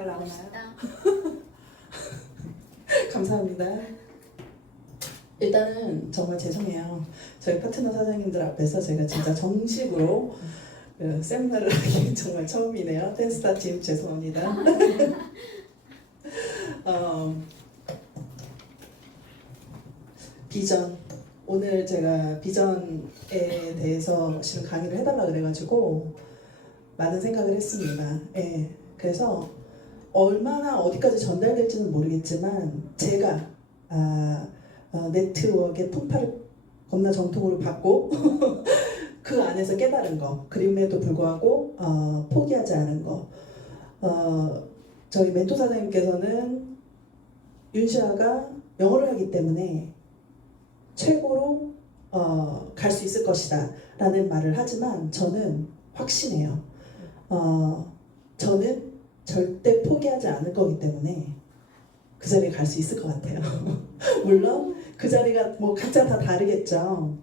잘 나오나요? 멋있다. 감사합니다. 일단은 정말 죄송해요. 저희 파트너 사장님들 앞에서 제가 진짜 정식으로 세미나를 하기 정말 처음이네요. 댄스타 팀 죄송합니다. 비전. 오늘 제가 비전에 대해서 실은 강의를 해달라 그래가지고 많은 생각을 했습니다. 예. 그래서 얼마나 어디까지 전달될지는 모르겠지만 제가 네트워크의 풍파를 겁나 정통으로 받고 그 안에서 깨달은 거, 그림에도 불구하고 포기하지 않은 거. 저희 멘토 사장님께서는 윤시아가 영어를 하기 때문에 최고로 갈 수 있을 것이다 라는 말을 하지만 저는 확신해요. 저는 절대 포기하지 않을 거기 때문에 그 자리에 갈 수 있을 것 같아요. 물론 그 자리가 뭐 각자 다 다르겠죠.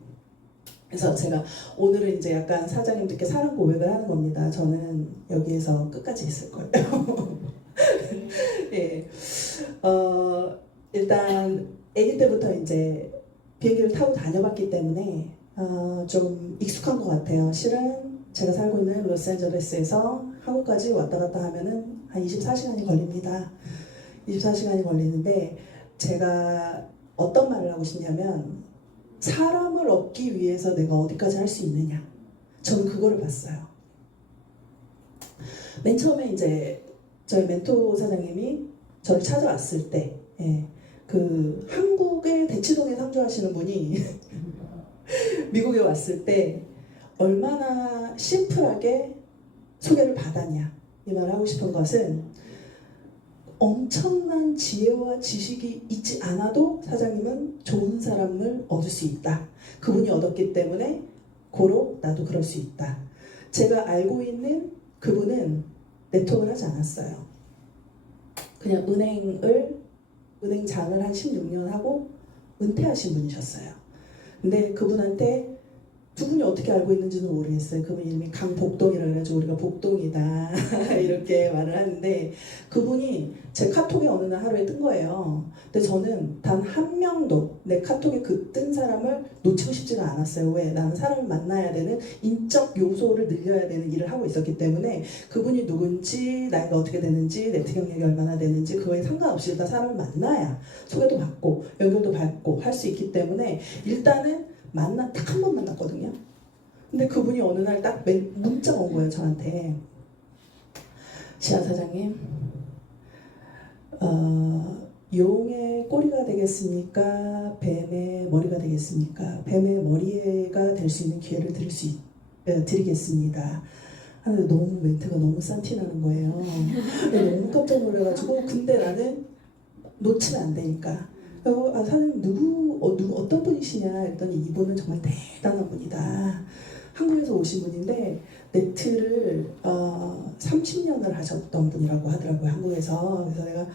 그래서 제가 오늘은 이제 약간 사장님들께 사랑 고백을 하는 겁니다. 저는 여기에서 끝까지 있을 거예요. 예. 일단 아기 때부터 이제 비행기를 타고 다녀봤기 때문에 좀 익숙한 것 같아요. 실은 제가 살고 있는 로스앤젤레스에서 한국까지 왔다 갔다 하면은 한 24시간이 걸립니다. 24시간이 걸리는데 제가 어떤 말을 하고 싶냐면 사람을 얻기 위해서 내가 어디까지 할 수 있느냐. 저는 그거를 봤어요. 맨 처음에 이제 저희 멘토 사장님이 저를 찾아왔을 때 그 한국의 대치동에 상주하시는 분이 미국에 왔을 때 얼마나 심플하게 소개를 받았냐. 이 말을 하고 싶은 것은 엄청난 지혜와 지식이 있지 않아도 사장님은 좋은 사람을 얻을 수 있다. 그분이 얻었기 때문에 고로 나도 그럴 수 있다. 제가 알고 있는 그분은 네트워크를 하지 않았어요. 그냥 은행장을 한 16년 하고 은퇴하신 분이셨어요. 근데 그분한테 두 분이 어떻게 알고 있는지는 모르겠어요. 그분 이름이 강복동이라 그래가지고 우리가 복동이다 이렇게 말을 하는데 그분이 제 카톡에 어느 날 하루에 뜬 거예요. 근데 저는 단 한 명도 내 카톡에 그 뜬 사람을 놓치고 싶지는 않았어요. 왜? 나는 사람을 만나야 되는 인적 요소를 늘려야 되는 일을 하고 있었기 때문에 그분이 누군지 나이가 어떻게 되는지 네트 경력이 얼마나 되는지 그거에 상관없이 일단 사람을 만나야 소개도 받고 연결도 받고 할 수 있기 때문에 일단은 딱 한 번 만났거든요. 근데 그분이 어느 날 딱 문자가 온 거예요, 저한테. 시아 사장님, 용의 꼬리가 되겠습니까? 뱀의 머리가 되겠습니까? 뱀의 머리가 될 수 있는 기회를 드리겠습니다. 하는데 너무 멘트가 너무 싼티나는 거예요. 너무 깜짝 놀라가지고 근데 나는 놓치면 안 되니까. 사장님 어떤 분이시냐 했더니 이분은 정말 대단한 분이다. 한국에서 오신 분인데 네트를 30년을 하셨던 분이라고 하더라고요. 한국에서. 그래서 내가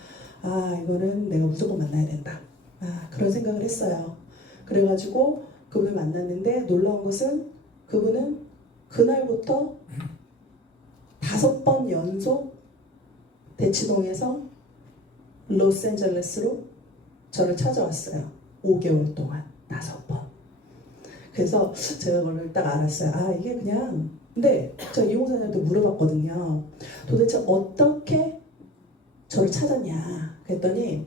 이거는 내가 무조건 만나야 된다. 그런 생각을 했어요. 그래가지고 그분을 만났는데 놀라운 것은 그분은 그날부터 5번 연속 대치동에서 로스앤젤레스로 저를 찾아왔어요. 5개월 동안 5번. 그래서 제가 그걸 딱 알았어요. 이게 그냥 근데 제가 이용사님한테 물어봤거든요. 도대체 어떻게 저를 찾았냐 그랬더니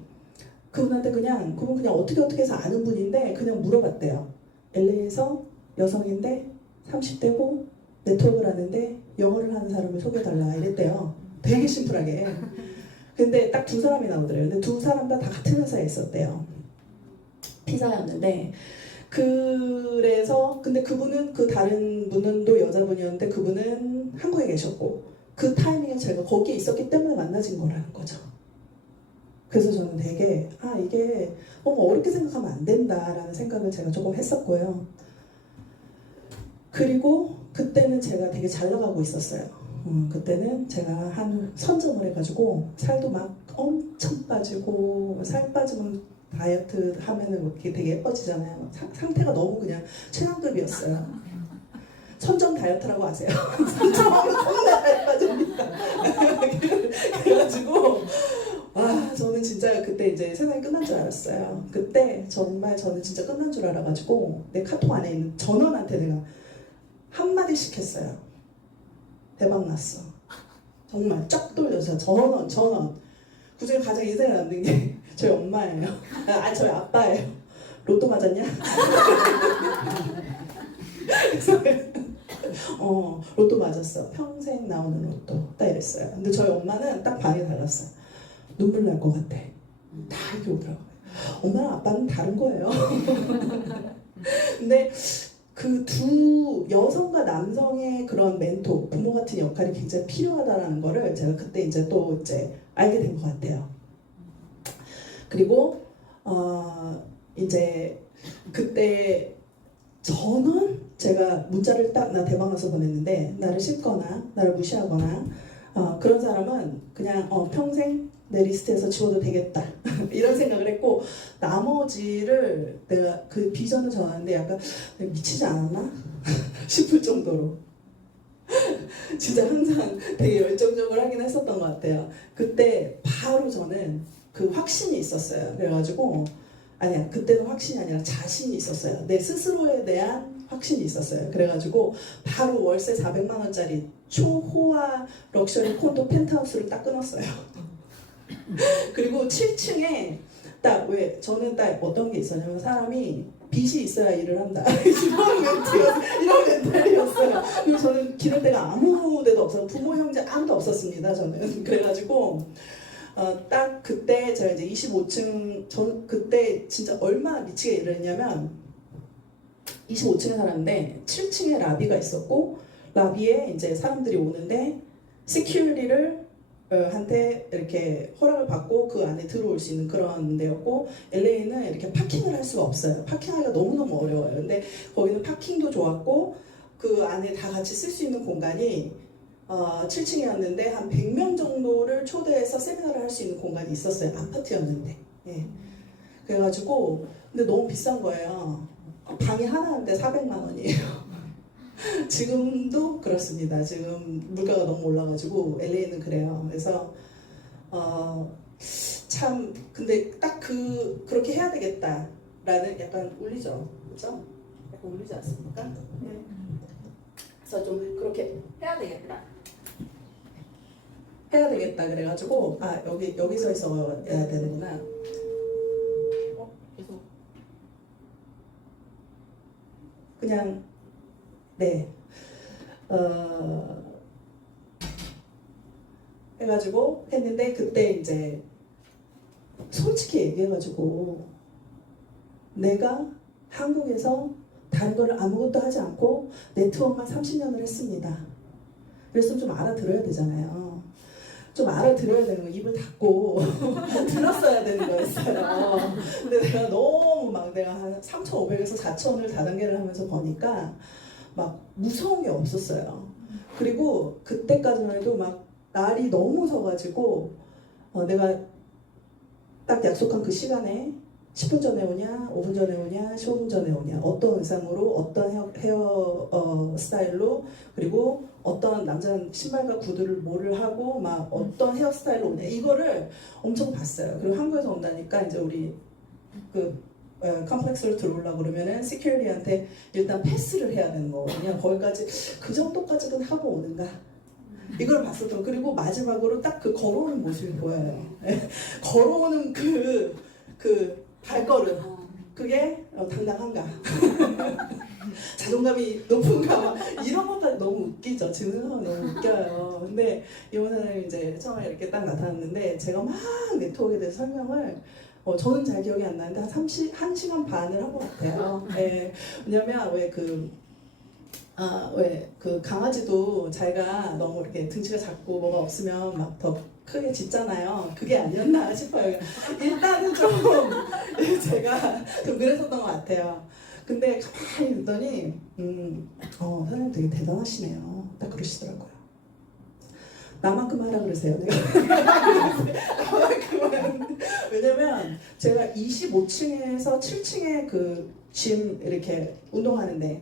그분 그냥 어떻게 해서 아는 분인데 그냥 물어봤대요. LA에서 여성인데 30대고 네트워크를 하는데 영어를 하는 사람을 소개해달라 이랬대요. 되게 심플하게. 근데 딱 2사람이 나오더래요. 근데 2사람 다 같은 회사에 있었대요. 피자였는데 그래서 근데 그분은 그 다른 분은 또 여자분이었는데 그분은 한국에 계셨고 그 타이밍에 제가 거기에 있었기 때문에 만나진 거라는 거죠. 그래서 저는 되게 이게 너무 어렵게 생각하면 안 된다라는 생각을 제가 조금 했었고요. 그리고 그때는 제가 되게 잘 나가고 있었어요. 그때는 제가 한 선점을 해가지고 살도 막 엄청 빠지고 살 빠지면 다이어트 하면은 이렇게 되게 예뻐지잖아요. 상태가 너무 그냥 최상급이었어요. 선점 다이어트라고 아세요? 선점하면 겁나 잘 빠집니다. 그래가지고 저는 진짜 그때 이제 세상이 끝난 줄 알았어요. 그때 정말 저는 진짜 끝난 줄 알아가지고 내 카톡 안에 있는 전원한테 내가 한마디씩 했어요. 대박 났어. 정말 쩍 돌려서 전원. 그중에 가장 인생에 남는 게 저희 엄마예요. 저희 아빠예요. 로또 맞았냐? 그래서 로또 맞았어. 평생 나오는 로또. 딱 이랬어요. 근데 저희 엄마는 딱 반응이 달랐어요. 눈물 날 것 같아. 다 이렇게 오더라고요. 엄마랑 아빠는 다른 거예요. 근데 그 두 여성과 남성의 그런 멘토, 부모 같은 역할이 굉장히 필요하다는 거를 제가 그때 이제 또 이제 알게 된 것 같아요. 그리고 이제 그때 전원 제가 문자를 딱 나 대박 나서 보냈는데 나를 씹거나 나를 무시하거나 그런 사람은 그냥 평생 내 리스트에서 지워도 되겠다 이런 생각을 했고 나머지를 내가 그 비전을 전하는데 약간 내가 미치지 않았나 싶을 정도로 진짜 항상 되게 열정적으로 하긴 했었던 것 같아요. 그때 바로 저는 그 확신이 있었어요. 그래가지고 아니야 그때는 확신이 아니라 자신이 있었어요. 내 스스로에 대한 확신이 있었어요. 그래가지고 바로 월세 400만 원짜리 초호화 럭셔리 콘도 펜트하우스를 딱 끊었어요. 그리고 7층에 딱 왜 저는 딱 어떤 게 있었냐면 사람이 빚이 있어야 일을 한다 이런 멘탈이었어요. 그리고 저는 기댈 데가 아무 데도 없어요. 부모 형제 아무도 없었습니다. 저는 그래가지고 딱 그때 제가 이제 25층 전 그때 진짜 얼마나 미치게 일을 했냐면 25층에 살았는데 7층에 라비가 있었고 라비에 이제 사람들이 오는데 시큐리티를 한테 이렇게 허락을 받고 그 안에 들어올 수 있는 그런 데였고 LA는 이렇게 파킹을 할 수가 없어요. 파킹하기가 너무너무 어려워요. 근데 거기는 파킹도 좋았고 그 안에 다 같이 쓸 수 있는 공간이 7층이었는데 한 100명 정도를 초대해서 세미나를 할 수 있는 공간이 있었어요. 아파트였는데. 예. 그래가지고 근데 너무 비싼 거예요. 방이 하나인데 400만 원이에요. 지금도 그렇습니다. 지금 물가가 너무 올라가지고 LA는 그래요. 그래서 참 근데 딱 그렇게 해야 되겠다라는 약간 울리죠, 그렇죠? 약간 울리지 않습니까? 네. 그래서 좀 그렇게 해야 되겠다 그래가지고 여기서 있어야 되는구나. 계속 그냥 네. 해가지고 했는데 그때 이제 솔직히 얘기해가지고 내가 한국에서 다른 걸 아무것도 하지 않고 네트워크만 30년을 했습니다. 그래서 좀 알아들어야 되잖아요. 좀 알아들어야 되는 거 입을 닫고 들었어야 되는 거였어요. 근데 내가 너무 막 내가 한 3,500에서 4,000을 다단계를 하면서 보니까 막 무서운 게 없었어요. 그리고 그때까지만 해도 막 날이 너무 서가지고 내가 딱 약속한 그 시간에 10분 전에 오냐, 5분 전에 오냐, 15분 전에 오냐, 어떤 의상으로, 어떤 헤어 스타일로, 그리고 어떤 남자는 신발과 구두를 뭐를 하고, 막 어떤 헤어스타일로 오냐, 이거를 엄청 봤어요. 그리고 한국에서 온다니까 이제 우리 컴플렉스로 들어오려고 그러면은 시큐리티한테 일단 패스를 해야 되는 거거든요. 거기까지 그 정도까지는 하고 오는가. 이걸 봤었던. 그리고 마지막으로 딱 그 걸어오는 모습이 보여요. 걸어오는 그 발걸음, 그게 당당한가, 자존감이 높은가, 이런 것까지 너무 웃기죠. 지금 생각하면 너무 웃겨요. 근데 이번에는 이제 처음에 이렇게 딱 나타났는데 제가 막 네트워크에 대해서 설명을 저는 잘 기억이 안 나는데 한 1시간 반을 한 것 같아요. 네. 왜냐면 왜 그 강아지도 자기가 너무 이렇게 등치가 작고 뭐가 없으면 막 더 크게 짖잖아요. 그게 아니었나 싶어요. 일단은 좀 제가 좀 그랬었던 것 같아요. 근데 가만히 듣더니 사장님 되게 대단하시네요. 딱 그러시더라고요. 나만큼 하라 그러세요. 나만큼은. 왜냐면 제가 25층에서 7층에 그 짐 이렇게 운동하는데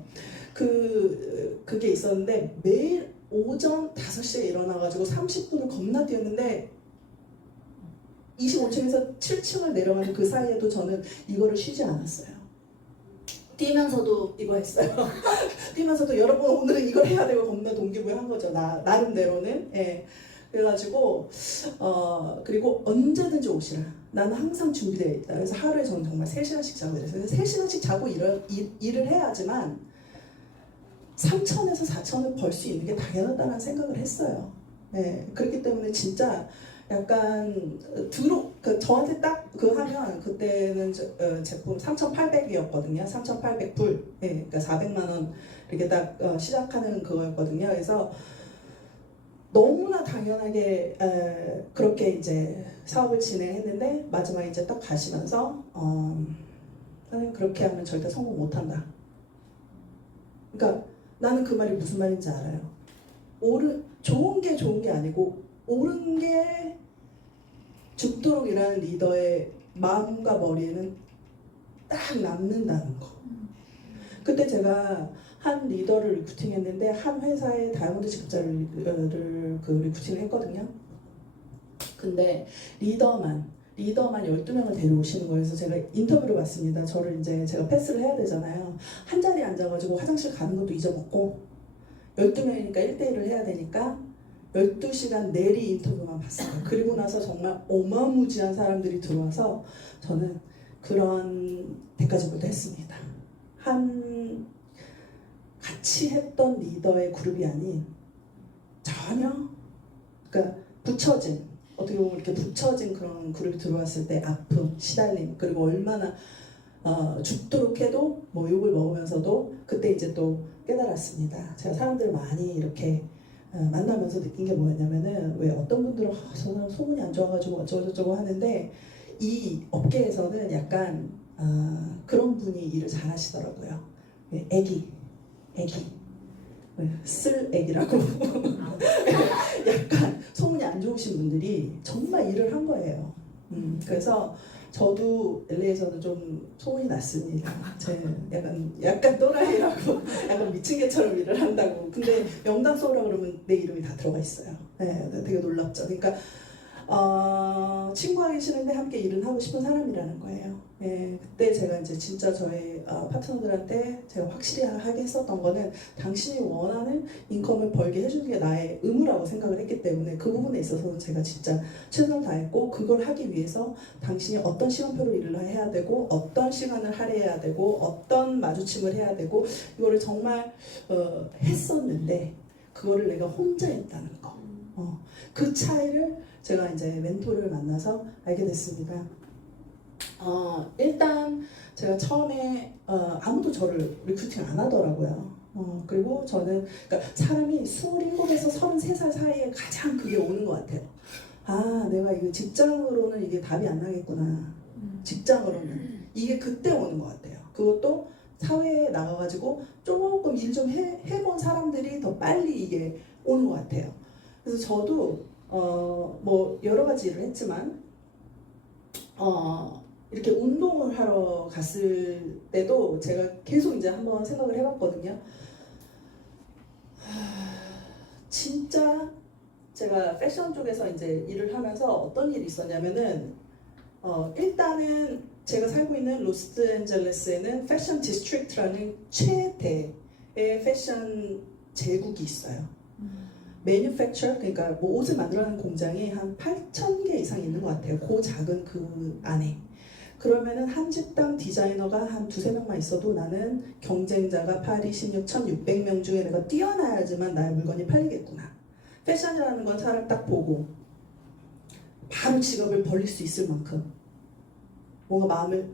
그게 있었는데 매일 오전 5시에 일어나가지고 30분을 겁나 뛰었는데 25층에서 7층을 내려가는 그 사이에도 저는 이거를 쉬지 않았어요. 뛰면서도 이거 했어요. 뛰면서도 여러분 오늘은 이걸 해야 되고 겁나 동기부여한 거죠. 나름대로는. 예. 그래가지고 그리고 언제든지 오시라. 나는 항상 준비되어 있다. 그래서 하루에 저는 정말 3시간씩 자고 이랬어요. 3시간씩 자고 일을 해야지만 3천에서 4천을 벌 수 있는 게 당연하다는 생각을 했어요. 네, 그렇기 때문에 진짜 약간 저한테 딱 하면 그때는 제품 3,800이었거든요. 3,800불. 네, 그러니까 400만 원 이렇게 딱 시작하는 그거였거든요. 그래서 너무나 당연하게 그렇게 이제 사업을 진행했는데 마지막에 이제 딱 가시면서 나는 그렇게 하면 절대 성공 못한다. 그러니까 나는 그 말이 무슨 말인지 알아요. 좋은 게 아니고 옳은 게 죽도록 일하는 리더의 마음과 머리에는 딱 남는다는 거. 그때 제가 한 리더를 리크루팅했는데 한 회사의 다이아몬드 직업자를 리크루팅을 했거든요. 근데 리더만 12명을 데려오시는 거예요. 그래서 제가 인터뷰를 봤습니다. 저를 이제 제가 패스를 해야 되잖아요. 한 자리에 앉아가지고 화장실 가는 것도 잊어먹고 12명이니까 1대1을 해야 되니까 12시간 내리 인터뷰만 봤어요. 그리고 나서 정말 어마무지한 사람들이 들어와서 저는 그런 대가지불도 했습니다. 같이 했던 리더의 그룹이 아닌 전혀 그러니까 어떻게 보면 이렇게 붙여진 그런 그룹이 들어왔을 때 아픔, 시달림, 그리고 얼마나 죽도록 해도 뭐 욕을 먹으면서도 그때 이제 또 깨달았습니다. 제가 사람들 많이 이렇게 만나면서 느낀 게 뭐였냐면은 왜 어떤 분들은 저 사람 소문이 안 좋아가지고 어쩌고저쩌고 하는데 이 업계에서는 약간 그런 분이 일을 잘 하시더라고요. 애기 쓸 애기라고 약간 소문이 안 좋으신 분들이 정말 일을 한 거예요. 그래서 저도 LA에서는 좀 소문이 났습니다. 제 약간 또라이라고 약간 미친 개처럼 일을 한다고. 근데 명단 써오라 그러면 내 이름이 다 들어가 있어요. 네, 되게 놀랍죠. 그러니까 친구가 계시는데 함께 일을 하고 싶은 사람이라는 거예요. 예, 그때 제가 이제 진짜 저의 파트너들한테 제가 확실히 하게 했었던 거는 당신이 원하는 인컴을 벌게 해주는 게 나의 의무라고 생각을 했기 때문에 그 부분에 있어서는 제가 진짜 최선을 다했고 그걸 하기 위해서 당신이 어떤 시간표로 일을 해야 되고 어떤 시간을 할애해야 되고 어떤 마주침을 해야 되고 이거를 정말 했었는데 그거를 내가 혼자 했다는 거. 그 차이를 제가 이제 멘토를 만나서 알게 됐습니다. 일단 제가 처음에 아무도 저를 리크루팅 안 하더라고요. 그리고 저는 그러니까 사람이 27에서 33살 사이에 가장 그게 오는 것 같아요. 내가 이거 직장으로는 이게 답이 안 나겠구나. 직장으로는 이게 그때 오는 것 같아요. 그것도 사회에 나가가지고 조금 일 좀 해본 사람들이 더 빨리 이게 오는 것 같아요. 그래서 저도 뭐 여러 가지 일을 했지만 이렇게 운동을 하러 갔을 때도 제가 계속 이제 한번 생각을 해봤거든요. 진짜 제가 패션 쪽에서 이제 일을 하면서 어떤 일이 있었냐면은 일단은 제가 살고 있는 로스앤젤레스에는 패션 디스트릭트라는 최대의 패션 제국이 있어요. 매뉴팩처 그러니까 뭐 옷을 만들어내는 공장이 한 8,000개 이상 있는 것 같아요. 그 작은 그 안에. 그러면은 한 집당 디자이너가 한 2~3명만 있어도 나는 경쟁자가 8, 16, 1,600명 중에 내가 뛰어나야지만 나의 물건이 팔리겠구나. 패션이라는 건 사람 딱 보고 바로 직업을 벌릴 수 있을 만큼 뭔가 마음을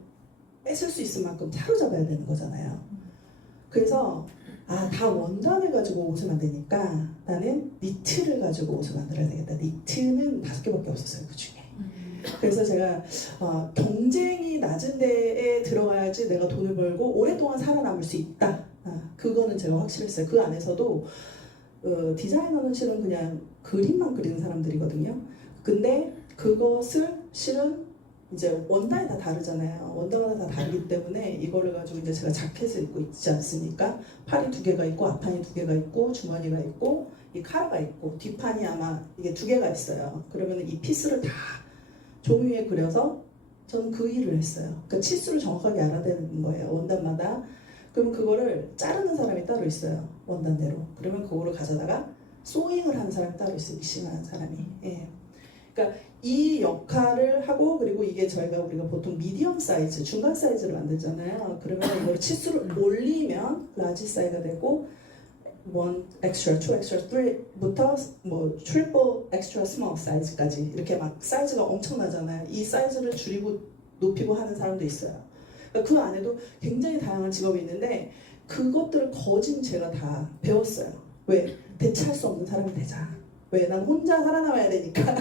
뺏을 수 있을 만큼 사로잡아야 되는 거잖아요. 그래서 다 원단을 가지고 옷을 만드니까 나는 니트를 가지고 옷을 만들어야 되겠다. 니트는 5개밖에 없었어요, 그 중에. 그래서 제가 경쟁이 낮은 데에 들어가야지 내가 돈을 벌고 오랫동안 살아남을 수 있다. 그거는 제가 확실했어요. 그 안에서도 디자이너는 실은 그냥 그림만 그리는 사람들이거든요. 근데 그것을 실은 이제 원단이 다 다르잖아요. 원단마다 다 다르기 때문에 이거를 가지고 이제 제가 자켓을 입고 있지 않습니까? 팔이 2개가 있고 앞판이 2개가 있고 주머니가 있고 이 카라가 있고 뒷판이 아마 이게 2개가 있어요. 그러면 이 피스를 다 종이 위에 그려서 저는 그 일을 했어요. 그러니까 치수를 정확하게 알아야 되는 거예요. 원단마다. 그러면 그거를 자르는 사람이 따로 있어요. 원단대로. 그러면 그거를 가져다가 소잉을 하는 사람이 따로 있어요. 믹싱하는 사람이. 예. 그러니까 이 역할을 하고, 그리고 이게 우리가 보통 미디엄 사이즈, 중간 사이즈를 만들잖아요. 그러면 이걸 치수를 올리면 라지 사이즈가 되고, 1 extra, 2 extra, 3부터 뭐 트리플 extra small 사이즈까지 이렇게 막 사이즈가 엄청나잖아요. 이 사이즈를 줄이고 높이고 하는 사람도 있어요. 그러니까 그 안에도 굉장히 다양한 직업이 있는데 그것들을 거진 제가 다 배웠어요. 왜? 대체할 수 없는 사람이 되자. 왜? 난 혼자 살아남아야 되니까.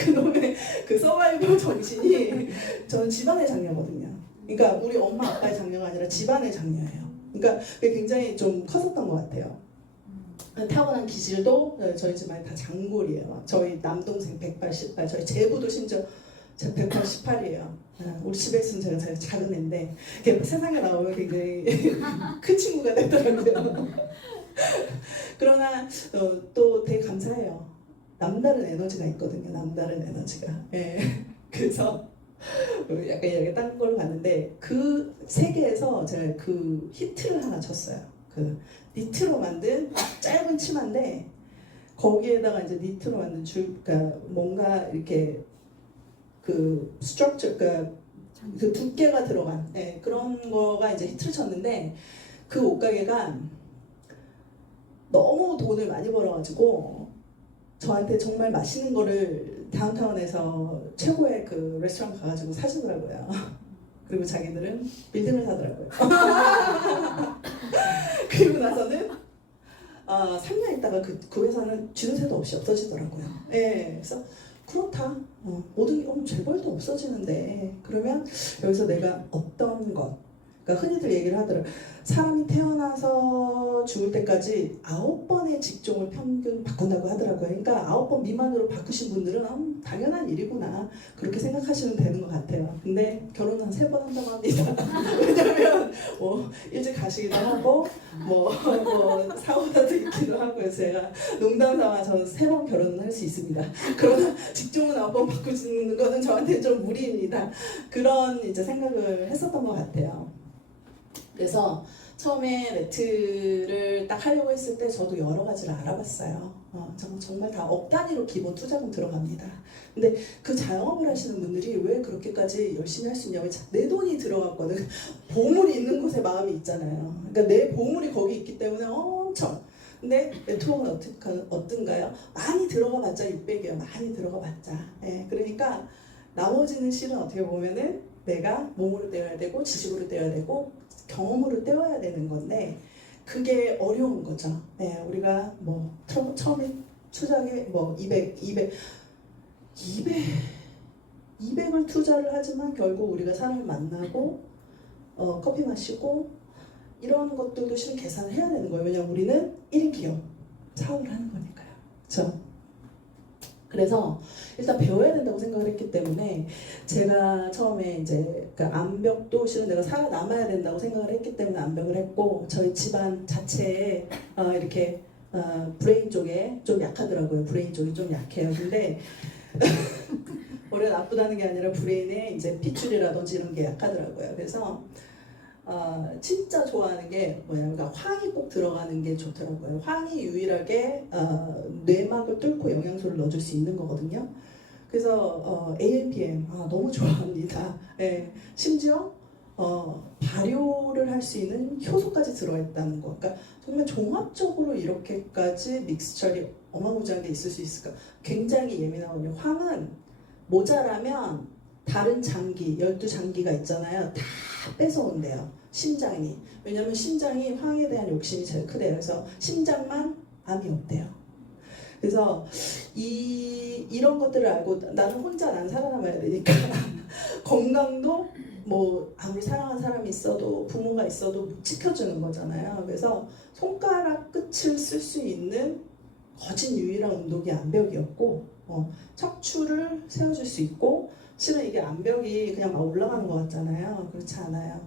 그놈의 그 서바이벌 정신이 저는 집안의 장녀거든요. 그러니까 우리 엄마 아빠의 장녀가 아니라 집안의 장녀예요. 그러니까 그게 굉장히 좀 컸었던 것 같아요. 타고난 기질도 저희 집안이 다 장골이에요. 저희 남동생 188, 저희 제부도 심지어 188이에요. 우리 집에 있으면 제가 제일 작은 애인데 세상에 나오면 굉장히 큰 친구가 되더라고요. 그러나 또 되게 감사해요. 남다른 에너지가 있거든요. 남다른 에너지가. 예. 그래서 약간 이렇게 딴 걸로 갔는데 그 세계에서 제가 그 히트를 하나 쳤어요. 그 니트로 만든 짧은 치마인데 거기에다가 이제 니트로 만든 그러니까 뭔가 이렇게 그 스트럭처, 그러니까 그 두께가 들어간 그런 거가 이제 히트를 쳤는데 그 옷가게가 너무 돈을 많이 벌어가지고 저한테 정말 맛있는 거를 다운타운에서 최고의 그 레스토랑 가가지고 사주더라고요. 그리고 자기들은 빌딩을 사더라고요. 그리고 나서는 3년 있다가 그 회사는 쥐도새도 없이 없어지더라고요. 예, 그래서 그렇다. 모든 게 재벌도 없어지는데 그러면 여기서 내가 어떤 것, 그러니까 흔히들 얘기를 하더라고요. 사람이 태어나서 죽을 때까지 9번의 직종을 평균 바꾼다고 하더라고요. 그러니까 9번 미만으로 바꾸신 분들은 당연한 일이구나 그렇게 생각하시면 되는 것 같아요. 근데 결혼은 한 3번 한다고 합니다. 왜냐면 뭐 일찍 가시기도 하고 뭐 사고라도 있기도 하고 해서 제가 농담 삼아 저는 3번 결혼은 할 수 있습니다. 그러나 직종은 9번 바꾸시는 거는 저한테 좀 무리입니다. 그런 이제 생각을 했었던 것 같아요. 그래서 처음에 매트를 딱 하려고 했을 때 저도 여러 가지를 알아봤어요. 정말 다 억 단위로 기본 투자금 들어갑니다. 근데 그 자영업을 하시는 분들이 왜 그렇게까지 열심히 할 수 있냐면 내 돈이 들어갔거든. 보물이 있는 곳에 마음이 있잖아요. 그러니까 내 보물이 거기 있기 때문에 엄청. 근데 네트워크는 어떤가요? 많이 들어가봤자 600이에요. 많이 들어가봤자. 예, 그러니까 나머지는 실은 어떻게 보면은 내가 몸으로 떼어야 되고 지식으로 떼어야 되고 경험으로 떼어야 되는 건데 그게 어려운 거죠. 네, 우리가 뭐 처음에 투자에 뭐 200을 투자를 하지만 결국 우리가 사람을 만나고 커피 마시고 이런 것들도 실은 계산을 해야 되는 거예요. 왜냐하면 우리는 1인 기업 사업을 하는 거니까요. 그렇죠? 그래서 일단 배워야 된다고 생각을 했기 때문에 제가 처음에 이제 그 암벽도 실은 내가 살아남아야 된다고 생각을 했기 때문에 암벽을 했고 저희 집안 자체에 이렇게 브레인 쪽에 좀 약하더라고요. 브레인 쪽이 좀 약해요. 근데 머리가 나쁘다는 게 아니라 브레인에 이제 핏줄이라든지 이런 게 약하더라고요. 그래서 진짜 좋아하는 게 뭐냐면 그러니까 황이 꼭 들어가는 게 좋더라고요. 황이 유일하게 뇌막을 뚫고 영양소를 넣어줄 수 있는 거거든요. 그래서 AMPM 너무 좋아합니다. 네. 심지어 발효를 할 수 있는 효소까지 들어있다는 거. 그러니까 정말 종합적으로 이렇게까지 믹스처리 어마무지한 게 있을 수 있을까? 굉장히 예민하거든요. 황은 모자라면 다른 장기, 12장기가 있잖아요. 다 뺏어온대요. 심장이. 왜냐면 심장이 황에 대한 욕심이 제일 크대요. 그래서 심장만 암이 없대요. 그래서 이런 것들을 알고 나는 혼자 난 살아남아야 되니까 건강도 뭐 아무리 사랑하는 사람이 있어도 부모가 있어도 지켜주는 거잖아요. 그래서 손가락 끝을 쓸 수 있는 거진 유일한 운동이 암벽이었고 척추를 세워줄 수 있고 실은 이게 암벽이 그냥 막 올라가는 것 같잖아요. 그렇지 않아요.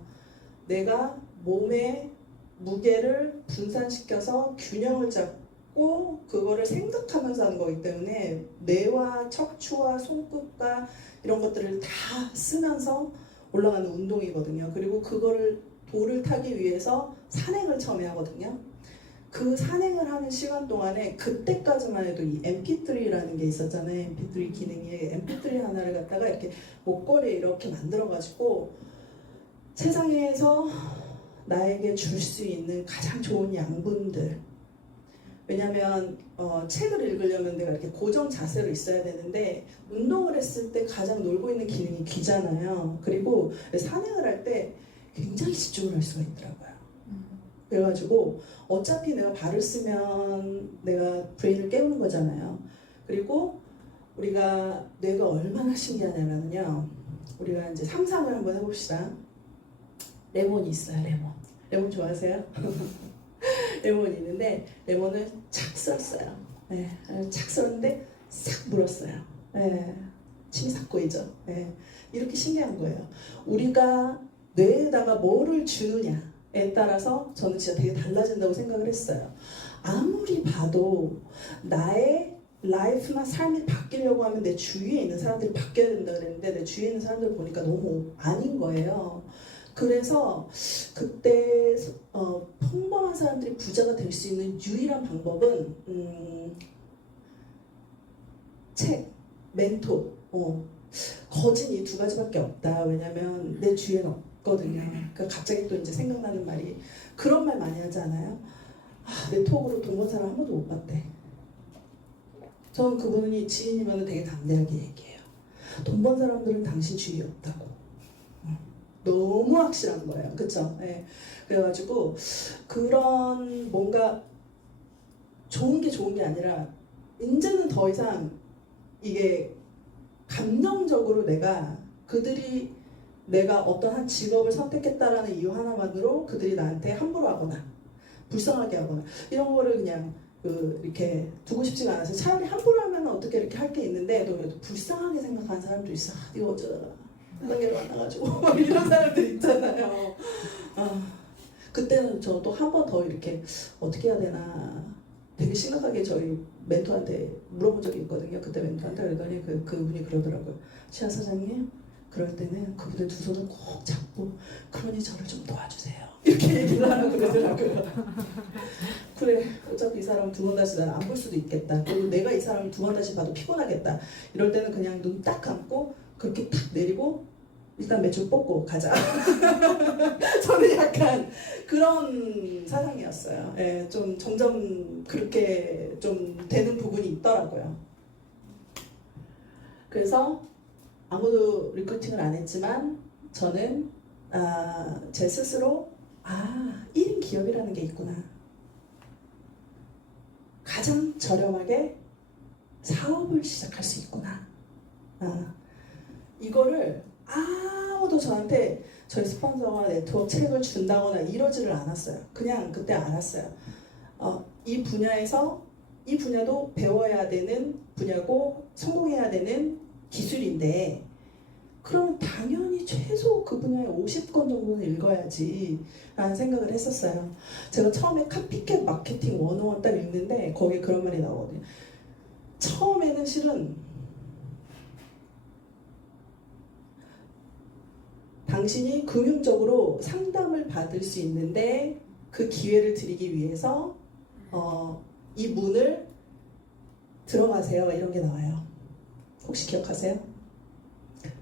내가 몸의 무게를 분산시켜서 균형을 잡고 하고 그거를 생각하면서 하는 거기 때문에 뇌와 척추와 손끝과 이런 것들을 다 쓰면서 올라가는 운동이거든요. 그리고 그거를 돌을 타기 위해서 산행을 처음에 하거든요. 그 산행을 하는 시간 동안에 그때까지만 해도 이 MP3라는 게 있었잖아요. MP3 기능이 MP3 하나를 갖다가 이렇게 목걸이에 이렇게 만들어가지고 세상에서 나에게 줄 수 있는 가장 좋은 양분들, 왜냐면 책을 읽으려면 내가 이렇게 고정 자세로 있어야 되는데 운동을 했을 때 가장 놀고 있는 기능이 귀잖아요. 그리고 산행을 할 때 굉장히 집중을 할 수가 있더라고요. 그래가지고 어차피 내가 발을 쓰면 내가 브레인을 깨우는 거잖아요. 그리고 우리가 뇌가 얼마나 신기하냐면요, 우리가 이제 상상을 한번 해봅시다. 레몬이 있어요. 레몬 좋아하세요? 레몬이 있는데 레몬을 착 썰었어요. 네, 착 썰었는데 싹 물었어요. 네, 침이 싹 고이죠. 네, 이렇게 신기한 거예요. 우리가 뇌에다가 뭐를 주느냐에 따라서 저는 진짜 되게 달라진다고 생각을 했어요. 아무리 봐도 나의 라이프나 삶이 바뀌려고 하면 내 주위에 있는 사람들이 바뀌어야 된다 그랬는데 내 주위에 있는 사람들을 보니까 너무 아닌 거예요. 그래서 그때 평범한 사람들이 부자가 될 수 있는 유일한 방법은 책, 멘토, 거진 이 두 가지밖에 없다. 왜냐면 내 주위에는 없거든요. 그러니까 갑자기 또 이제 생각나는 말이, 그런 말 많이 하지 않아요? 내 톡으로 돈 번 사람 한 번도 못 봤대. 저는 그분이 지인이면 되게 담대하게 얘기해요. 돈 번 사람들은 당신 주위에 없다고. 너무 확실한 거예요. 그쵸? 네. 그래가지고 그런 뭔가 좋은 게 아니라 이제는 더 이상 이게 감정적으로 내가 어떤 한 직업을 선택했다라는 이유 하나만으로 그들이 나한테 함부로 하거나 불쌍하게 하거나 이런 거를 그냥 이렇게 두고 싶지가 않아서, 차라리 함부로 하면 어떻게 이렇게 할 게 있는데 또 불쌍하게 생각하는 사람도 있어. 이거 어쩌다가 한 단계를 만나가지고 이런 사람들 있잖아요. 그때는 저도 한 번 더 이렇게 어떻게 해야 되나 되게 심각하게 저희 멘토한테 물어본 적이 있거든요. 그때 멘토한테 그러더니 그분이 그러더라고요. 시아 사장님, 그럴 때는 그분의 두 손을 꼭 잡고 그러니 저를 좀 도와주세요. 이렇게 얘기를 하라고 그러더라고요. 그래, 어차피 이 사람 두 번 다시 난 안 볼 수도 있겠다. 그리고 내가 이 사람을 두 번 다시 봐도 피곤하겠다. 이럴 때는 그냥 눈 딱 감고 그렇게 탁 내리고 일단 매출 뽑고 가자. 저는 약간 그런 사상이었어요. 예, 좀 점점 그렇게 좀 되는 부분이 있더라고요. 그래서 아무도 리크루팅을 안 했지만 저는 제 스스로 1인 기업이라는 게 있구나. 가장 저렴하게 사업을 시작할 수 있구나. 이거를 아무도 저한테 저희 스폰서가 네트워크 책을 준다거나 이러지를 않았어요. 그냥 그때 알았어요. 이 분야도 배워야 되는 분야고 성공해야 되는 기술인데, 그럼 당연히 최소 그 분야에 50권 정도는 읽어야지 라는 생각을 했었어요. 제가 처음에 카피캣 마케팅 101 딱 읽는데 거기에 그런 말이 나오거든요. 처음에는 실은 당신이 금융적으로 상담을 받을 수 있는데 그 기회를 드리기 위해서 이 문을 들어가세요, 이런 게 나와요. 혹시 기억하세요?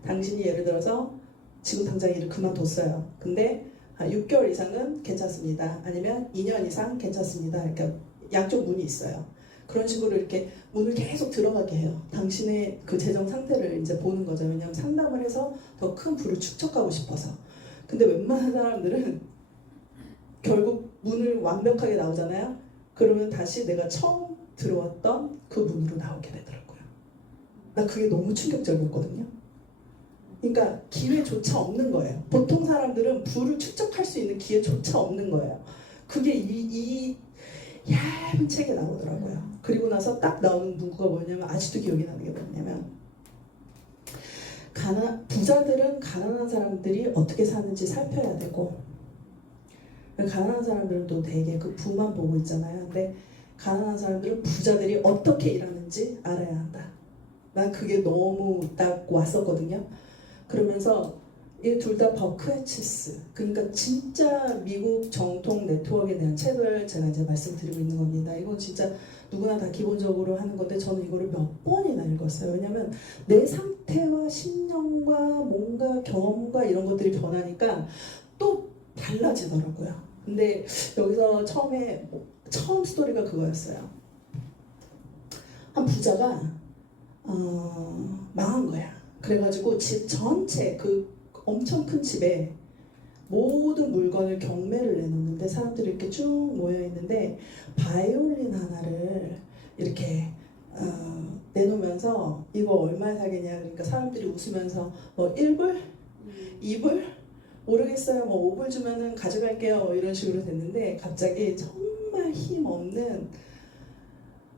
당신이 예를 들어서 지금 당장 일을 그만뒀어요. 근데 6개월 이상은 괜찮습니다. 아니면 2년 이상 괜찮습니다. 그러니까 양쪽 문이 있어요. 그런 식으로 이렇게 문을 계속 들어가게 해요. 당신의 그 재정 상태를 이제 보는 거죠. 왜냐하면 상담을 해서 더 큰 부를 축적하고 싶어서. 근데 웬만한 사람들은 결국 문을 완벽하게 나오잖아요. 그러면 다시 내가 처음 들어왔던 그 문으로 나오게 되더라고요. 나 그게 너무 충격적이었거든요. 그러니까 기회조차 없는 거예요. 보통 사람들은 부를 축적할 수 있는 기회조차 없는 거예요. 그게 이 얇은 책에 나오더라고요. 그리고 나서 딱 나오는 문구가 뭐냐면, 아직도 기억이 나는 게 뭐냐면, 부자들은 가난한 사람들이 어떻게 사는지 살펴야 되고, 가난한 사람들은 또 되게 그 부만 보고 있잖아요. 근데 가난한 사람들은 부자들이 어떻게 일하는지 알아야 한다. 난 그게 너무 딱 왔었거든요. 그러면서 이 둘 다 버크헤치스, 그러니까 진짜 미국 정통 네트워크에 대한 책을 제가 이제 말씀드리고 있는 겁니다. 이건 진짜 누구나 다 기본적으로 하는 건데 저는 이거를 몇 번이나 읽었어요. 왜냐면 내 상태와 신념과 뭔가 경험과 이런 것들이 변하니까 또 달라지더라고요. 근데 여기서 처음 스토리가 그거였어요. 한 부자가 망한 거야. 그래가지고 집 전체 그 엄청 큰 집에 모든 물건을 경매를 내놓는데 사람들이 이렇게 쭉 모여 있는데 바이올린 하나를 이렇게 내놓으면서 이거 얼마에 사겠냐. 그러니까 사람들이 웃으면서 뭐 1불? 2불? 모르겠어요. 뭐 5불 주면은 가져갈게요. 뭐 이런 식으로 됐는데 갑자기 정말 힘없는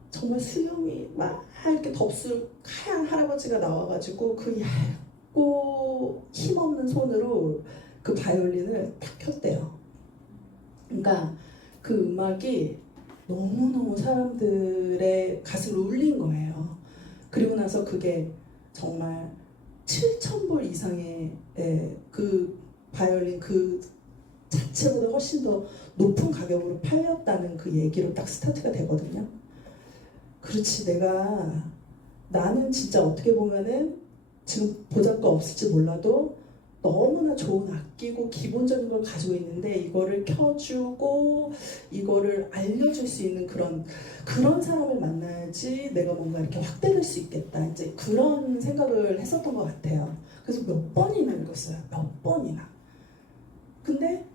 정말 수염이 막 이렇게 덥수 하얀 할아버지가 나와가지고 그 얇고 힘없는 손으로 그 바이올린을 탁 켰대요. 그러니까 그 음악이 너무너무 사람들의 가슴을 울린 거예요. 그리고 나서 그게 정말 7,000불 이상의 그 바이올린 그 자체보다 훨씬 더 높은 가격으로 팔렸다는 그 얘기로 딱 스타트가 되거든요. 그렇지, 나는 진짜 어떻게 보면은 지금 보잘것 없을지 몰라도 너무나 좋은 악기고 기본적인 걸 가지고 있는데 이거를 켜주고 이거를 알려줄 수 있는 그런 사람을 만나야지 내가 뭔가 이렇게 확대될 수 있겠다. 이제 그런 생각을 했었던 것 같아요. 그래서 몇 번이나 읽었어요. 몇 번이나. 근데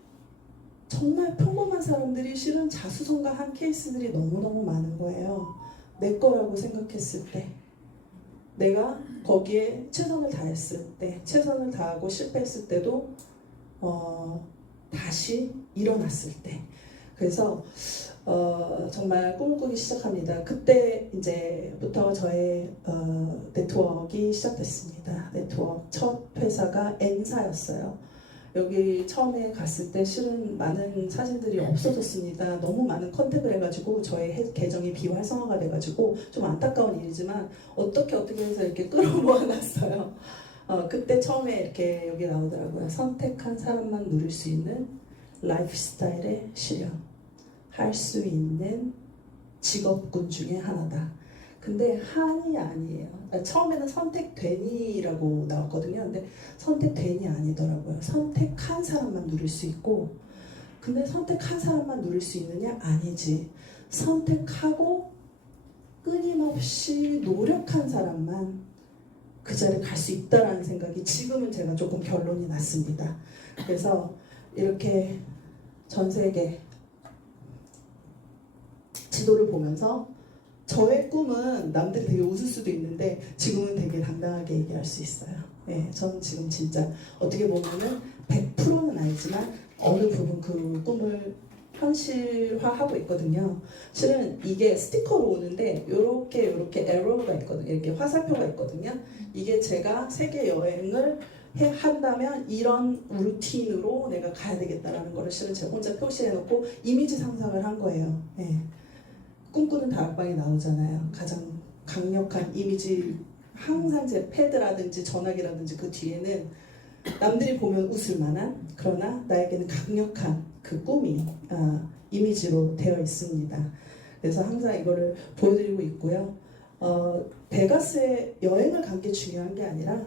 정말 평범한 사람들이 실은 자수성가한 케이스들이 너무너무 많은 거예요. 내 거라고 생각했을 때, 내가 거기에 최선을 다했을 때, 최선을 다하고 실패했을 때도 다시 일어났을 때. 그래서 정말 꿈꾸기 시작합니다. 그때 이제부터 저의 네트워크가 시작됐습니다. 네트워크 첫 회사가 N사였어요. 여기 처음에 갔을 때 실은 많은 사진들이 없어졌습니다. 너무 많은 컨택을 해가지고 저의 계정이 비활성화가 돼가지고 좀 안타까운 일이지만 어떻게 해서 이렇게 끌어모아놨어요. 그때 처음에 이렇게 여기 나오더라고요. 선택한 사람만 누릴 수 있는 라이프 스타일의 실현, 할 수 있는 직업군 중에 하나다. 근데 한이 아니에요. 처음에는 선택되니라고 나왔거든요. 근데 선택되니 아니더라고요. 선택한 사람만 누릴 수 있고, 근데 선택한 사람만 누릴 수 있느냐? 아니지. 선택하고 끊임없이 노력한 사람만 그 자리에 갈 수 있다라는 생각이 지금은 제가 조금 결론이 났습니다. 그래서 이렇게 전 세계 지도를 보면서 저의 꿈은 남들이 되게 웃을 수도 있는데 지금은 되게 당당하게 얘기할 수 있어요. 저는 지금 진짜 어떻게 보면은 100%는 아니지만 어느 부분 그 꿈을 현실화하고 있거든요. 실은 이게 스티커로 오는데 이렇게 에러가 있거든요. 이렇게 화살표가 있거든요. 이게 제가 세계 여행을 한다면 이런 루틴으로 내가 가야 되겠다라는 거를 실은 제가 혼자 표시해놓고 이미지 상상을 한 거예요. 꿈꾸는 다락방에 나오잖아요. 가장 강력한 이미지, 항상 제 패드라든지 전화기라든지 그 뒤에는 남들이 보면 웃을 만한, 그러나 나에게는 강력한 그 꿈이 이미지로 되어 있습니다. 그래서 항상 이거를 보여드리고 있고요. 베가스에 여행을 간 게 중요한 게 아니라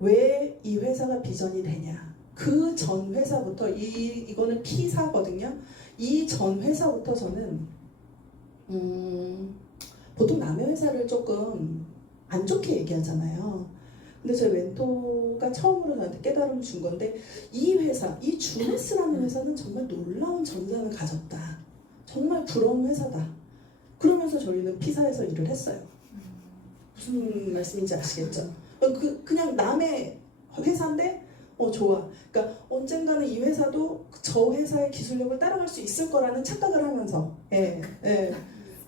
왜 이 회사가 비전이 되냐. 그 전 회사부터 이거는 P사거든요. 이 전 회사부터 저는 보통 남의 회사를 조금 안 좋게 얘기하잖아요. 근데 제 멘토가 처음으로 저한테 깨달음을 준 건데 이 회사, 이 주네스라는 회사는 정말 놀라운 전산을 가졌다. 정말 부러운 회사다. 그러면서 저희는 P사에서 일을 했어요. 무슨 말씀인지 아시겠죠? 그냥 남의 회사인데 좋아. 그러니까 언젠가는 이 회사도 저 회사의 기술력을 따라갈 수 있을 거라는 착각을 하면서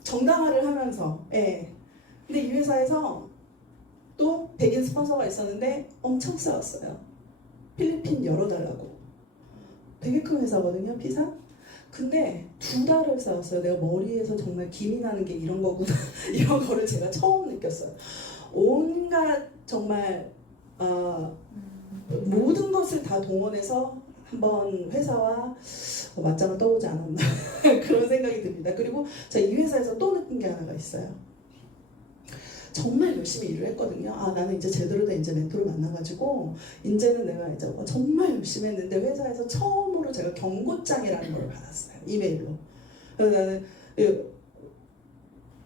정당화를 하면서 근데 이 회사에서 또 백인 스폰서가 있었는데 엄청 싸웠어요. 필리핀 열어달라고. 되게 큰 회사거든요, P사. 근데 2달을 싸웠어요. 내가 머리에서 정말 김이 나는 게 이런 거구나. 이런 거를 제가 처음 느꼈어요. 온갖 정말 모든 것을 다 동원해서 한번 회사와 맞짱을 떠보지 않았나 그런 생각이 듭니다. 그리고 제가 이 회사에서 또 느낀 게 하나가 있어요. 정말 열심히 일을 했거든요. 나는 이제 제대로 된 이제 멘토를 만나가지고 이제는 내가 이제 정말 열심히 했는데 회사에서 처음으로 제가 경고장이라는 걸 받았어요. 이메일로. 그래서 나는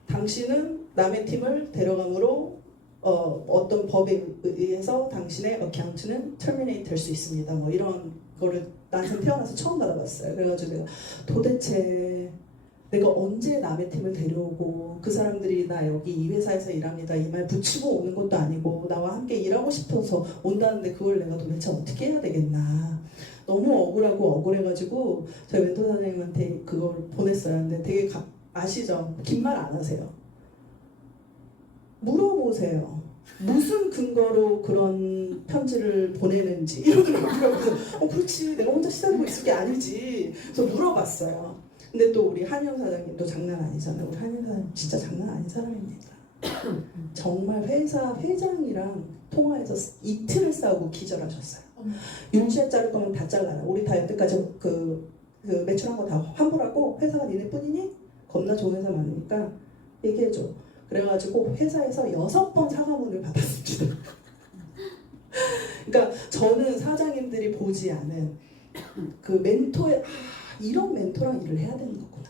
당신은 남의 팀을 데려감으로 어떤 법에 의해서 당신의 어카운트는 terminate 될 수 있습니다. 뭐 이런 거를 나한테 태어나서 처음 받아봤어요. 그래가지고 내가 도대체 내가 언제 남의 팀을 데려오고 그 사람들이 나 여기 이 회사에서 일합니다 이 말 붙이고 오는 것도 아니고 나와 함께 일하고 싶어서 온다는데 그걸 내가 도대체 어떻게 해야 되겠나. 너무 억울하고 억울해가지고 저희 멘토 사장님한테 그걸 보냈어요. 근데 되게 아시죠? 긴 말 안 하세요. 물어보세요. 무슨 근거로 그런 편지를 보내는지 이러더라고요. 그래서 그렇지 내가 혼자 시달리고 있을 게 아니지. 그래서 물어봤어요. 근데 또 우리 한영 사장님도 장난 아니잖아요. 우리 한영 사장님 진짜 장난 아닌 사람입니다. 정말 회사 회장이랑 통화해서 이틀을 싸우고 기절하셨어요. 윤시에 자를 거면 다 잘라라. 우리 다 여태까지 그 매출한 거 다 환불하고 회사가 니네 뿐이니? 겁나 좋은 회사 많으니까 얘기해줘. 그래가지고 회사에서 6번 사과문을 받았습니다. 그러니까 저는 사장님들이 보지 않은 그 멘토의 이런 멘토랑 일을 해야 되는 거구나.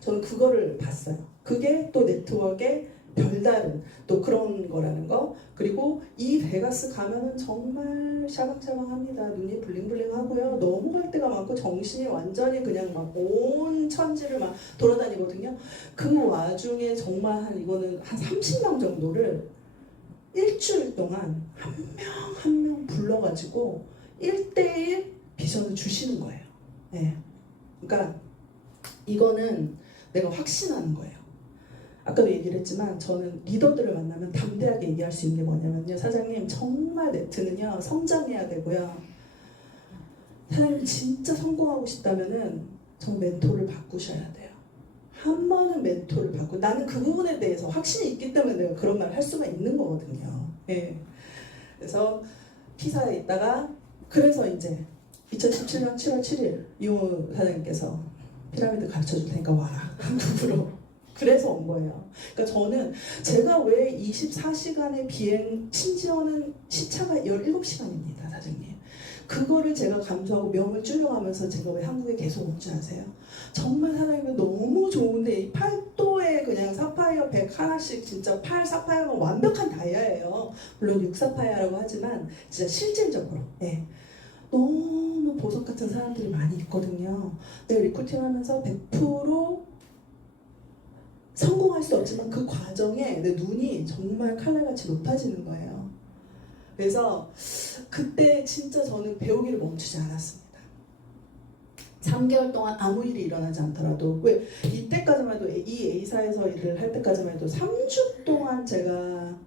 저는 그거를 봤어요. 그게 또 네트워크의 별다른 또 그런 거라는 거. 그리고 이 베가스 가면은 정말 샤방샤방합니다. 눈이 블링블링하고요. 너무 갈 데가 많고 정신이 완전히 그냥 막 온 천지를 막 돌아다니거든요. 그 와중에 정말 이거는 한 30명 정도를 일주일 동안 한 명 한 명 불러가지고 1대1 비전을 주시는 거예요. 네. 그러니까 이거는 내가 확신하는 거예요. 아까도 얘기를 했지만 저는 리더들을 만나면 담대하게 얘기할 수 있는 게 뭐냐면요. 사장님 정말 네트는요 성장해야 되고요. 사장님 진짜 성공하고 싶다면은 저 멘토를 바꾸셔야 돼요. 한 번은 멘토를 바꾸고 나는 그 부분에 대해서 확신이 있기 때문에 내가 그런 말을 할 수가 있는 거거든요. 예. 그래서 피사에 있다가 그래서 이제 2017년 7월 7일 이호 사장님께서 피라미드 가르쳐 줄 테니까 와라 한국으로. 그래서 온 거예요. 그러니까 저는 제가 왜 24시간의 비행 심지어는 시차가 17시간입니다 사장님. 그거를 제가 감수하고 명을 줄여가면서 제가 왜 한국에 계속 온 줄 아세요? 정말 사장님은 너무 좋은데 이 팔도에 그냥 사파이어 100 하나씩 진짜 8 사파이어가 완벽한 다이아예요. 물론 6 사파이어라고 하지만 진짜 실질적으로 너무 보석 같은 사람들이 많이 있거든요. 내가 리크루팅하면서 100% 성공할 수 없지만 그 과정에 내 눈이 정말 칼날같이 높아지는 거예요. 그래서 그때 진짜 저는 배우기를 멈추지 않았습니다. 3개월 동안 아무 일이 일어나지 않더라도 왜 이때까지만 해도 이 A사에서 일을 할 때까지만 해도 3주 동안 제가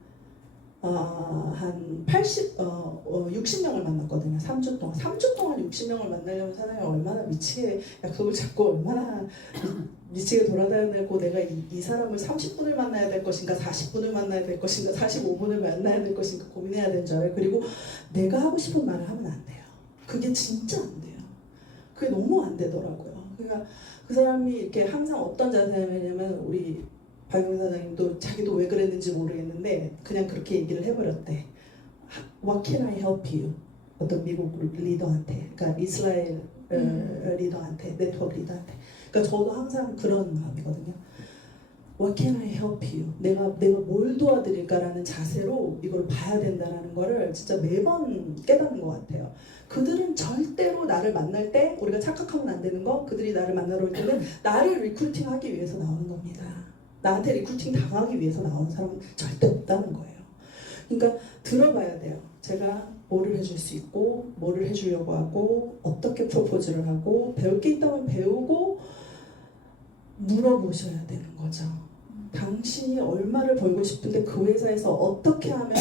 한 60명을 만났거든요. 3주 동안 60명을 만나려면 사람이 얼마나 미치게 약속을 잡고 얼마나 미치게 돌아다니고 내가 이 사람을 30분을 만나야 될 것인가 40분을 만나야 될 것인가 45분을 만나야 될 것인가 고민해야 되는 줄 알아요. 그리고 내가 하고 싶은 말을 하면 안 돼요. 그게 진짜 안 돼요. 그게 너무 안 되더라고요. 그러니까 그 사람이 이렇게 항상 어떤 자세냐면 우리 박영 사장님도 자기도 왜 그랬는지 모르겠는데 그냥 그렇게 얘기를 해버렸대. What can I help you? 어떤 미국 리더한테, 그러니까 이스라엘 리더한테, 네트워크 리더한테. 그러니까 저도 항상 그런 마음이거든요. What can I help you? 내가 뭘 도와드릴까라는 자세로 이걸 봐야 된다는 거를 진짜 매번 깨닫는 것 같아요. 그들은 절대로 나를 만날 때 우리가 착각하면 안 되는 거, 그들이 나를 만나러 올 때는 나를 리크루팅하기 위해서 나오는 겁니다. 나한테 리크루팅 당하기 위해서 나오는 사람은 절대 없다는 거예요. 그러니까 들어봐야 돼요. 제가 뭐를 해줄 수 있고 뭐를 해주려고 하고 어떻게 프로포즈를 하고 배울 게 있다면 배우고 물어보셔야 되는 거죠. 당신이 얼마를 벌고 싶은데 그 회사에서 어떻게 하면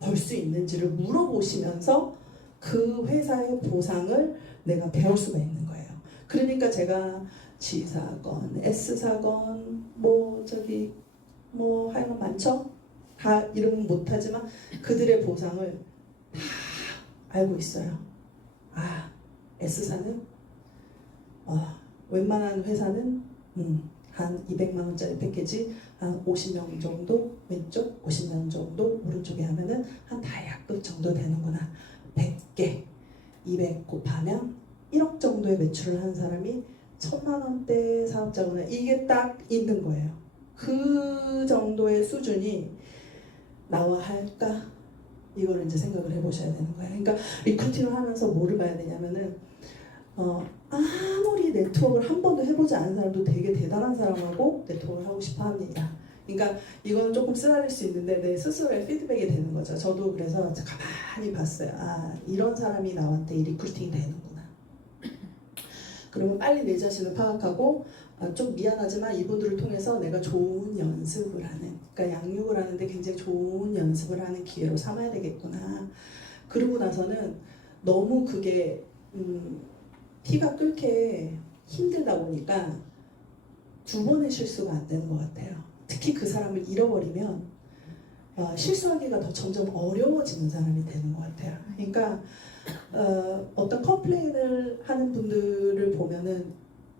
벌 수 있는지를 물어보시면서 그 회사의 보상을 내가 배울 수가 있는 거예요. 그러니까 제가 G사건, S사건, 뭐 저기 뭐 하여간 많죠? 다 이름 못하지만 그들의 보상을 다 알고 있어요. 아, S사는 웬만한 회사는 한 200만 원짜리 패키지 한 50명 정도 왼쪽, 50명 정도 오른쪽에 하면은 한 다이아급 정도 되는구나. 100개, 200 곱하면 1억 정도의 매출을 하는 사람이 1000만 원대 사업자구나. 이게 딱 있는 거예요. 그 정도의 수준이 나와 할까? 이거를 이제 생각을 해보셔야 되는 거예요. 그러니까 리크루팅을 하면서 뭐를 봐야 되냐면은 아무리 네트워크를 한 번도 해보지 않은 사람도 되게 대단한 사람하고 네트워크를 하고 싶어 합니다. 그러니까 이거는 조금 쓰라릴 수 있는데 내 스스로의 피드백이 되는 거죠. 저도 그래서 가만히 봤어요. 아, 이런 사람이 나한테 이 리크루팅이 되는구나. 그러면 빨리 내 자신을 파악하고 좀 미안하지만 이분들을 통해서 내가 좋은 연습을 하는, 그러니까 양육을 하는데 굉장히 좋은 연습을 하는 기회로 삼아야 되겠구나. 그러고 나서는 너무 그게 피가 끓게 힘들다 보니까 두 번의 실수가 안 되는 것 같아요. 특히 그 사람을 잃어버리면 실수하기가 더 점점 어려워지는 사람이 되는 것 같아요. 그러니까 어떤 컴플레인을 하는 분들을 보면은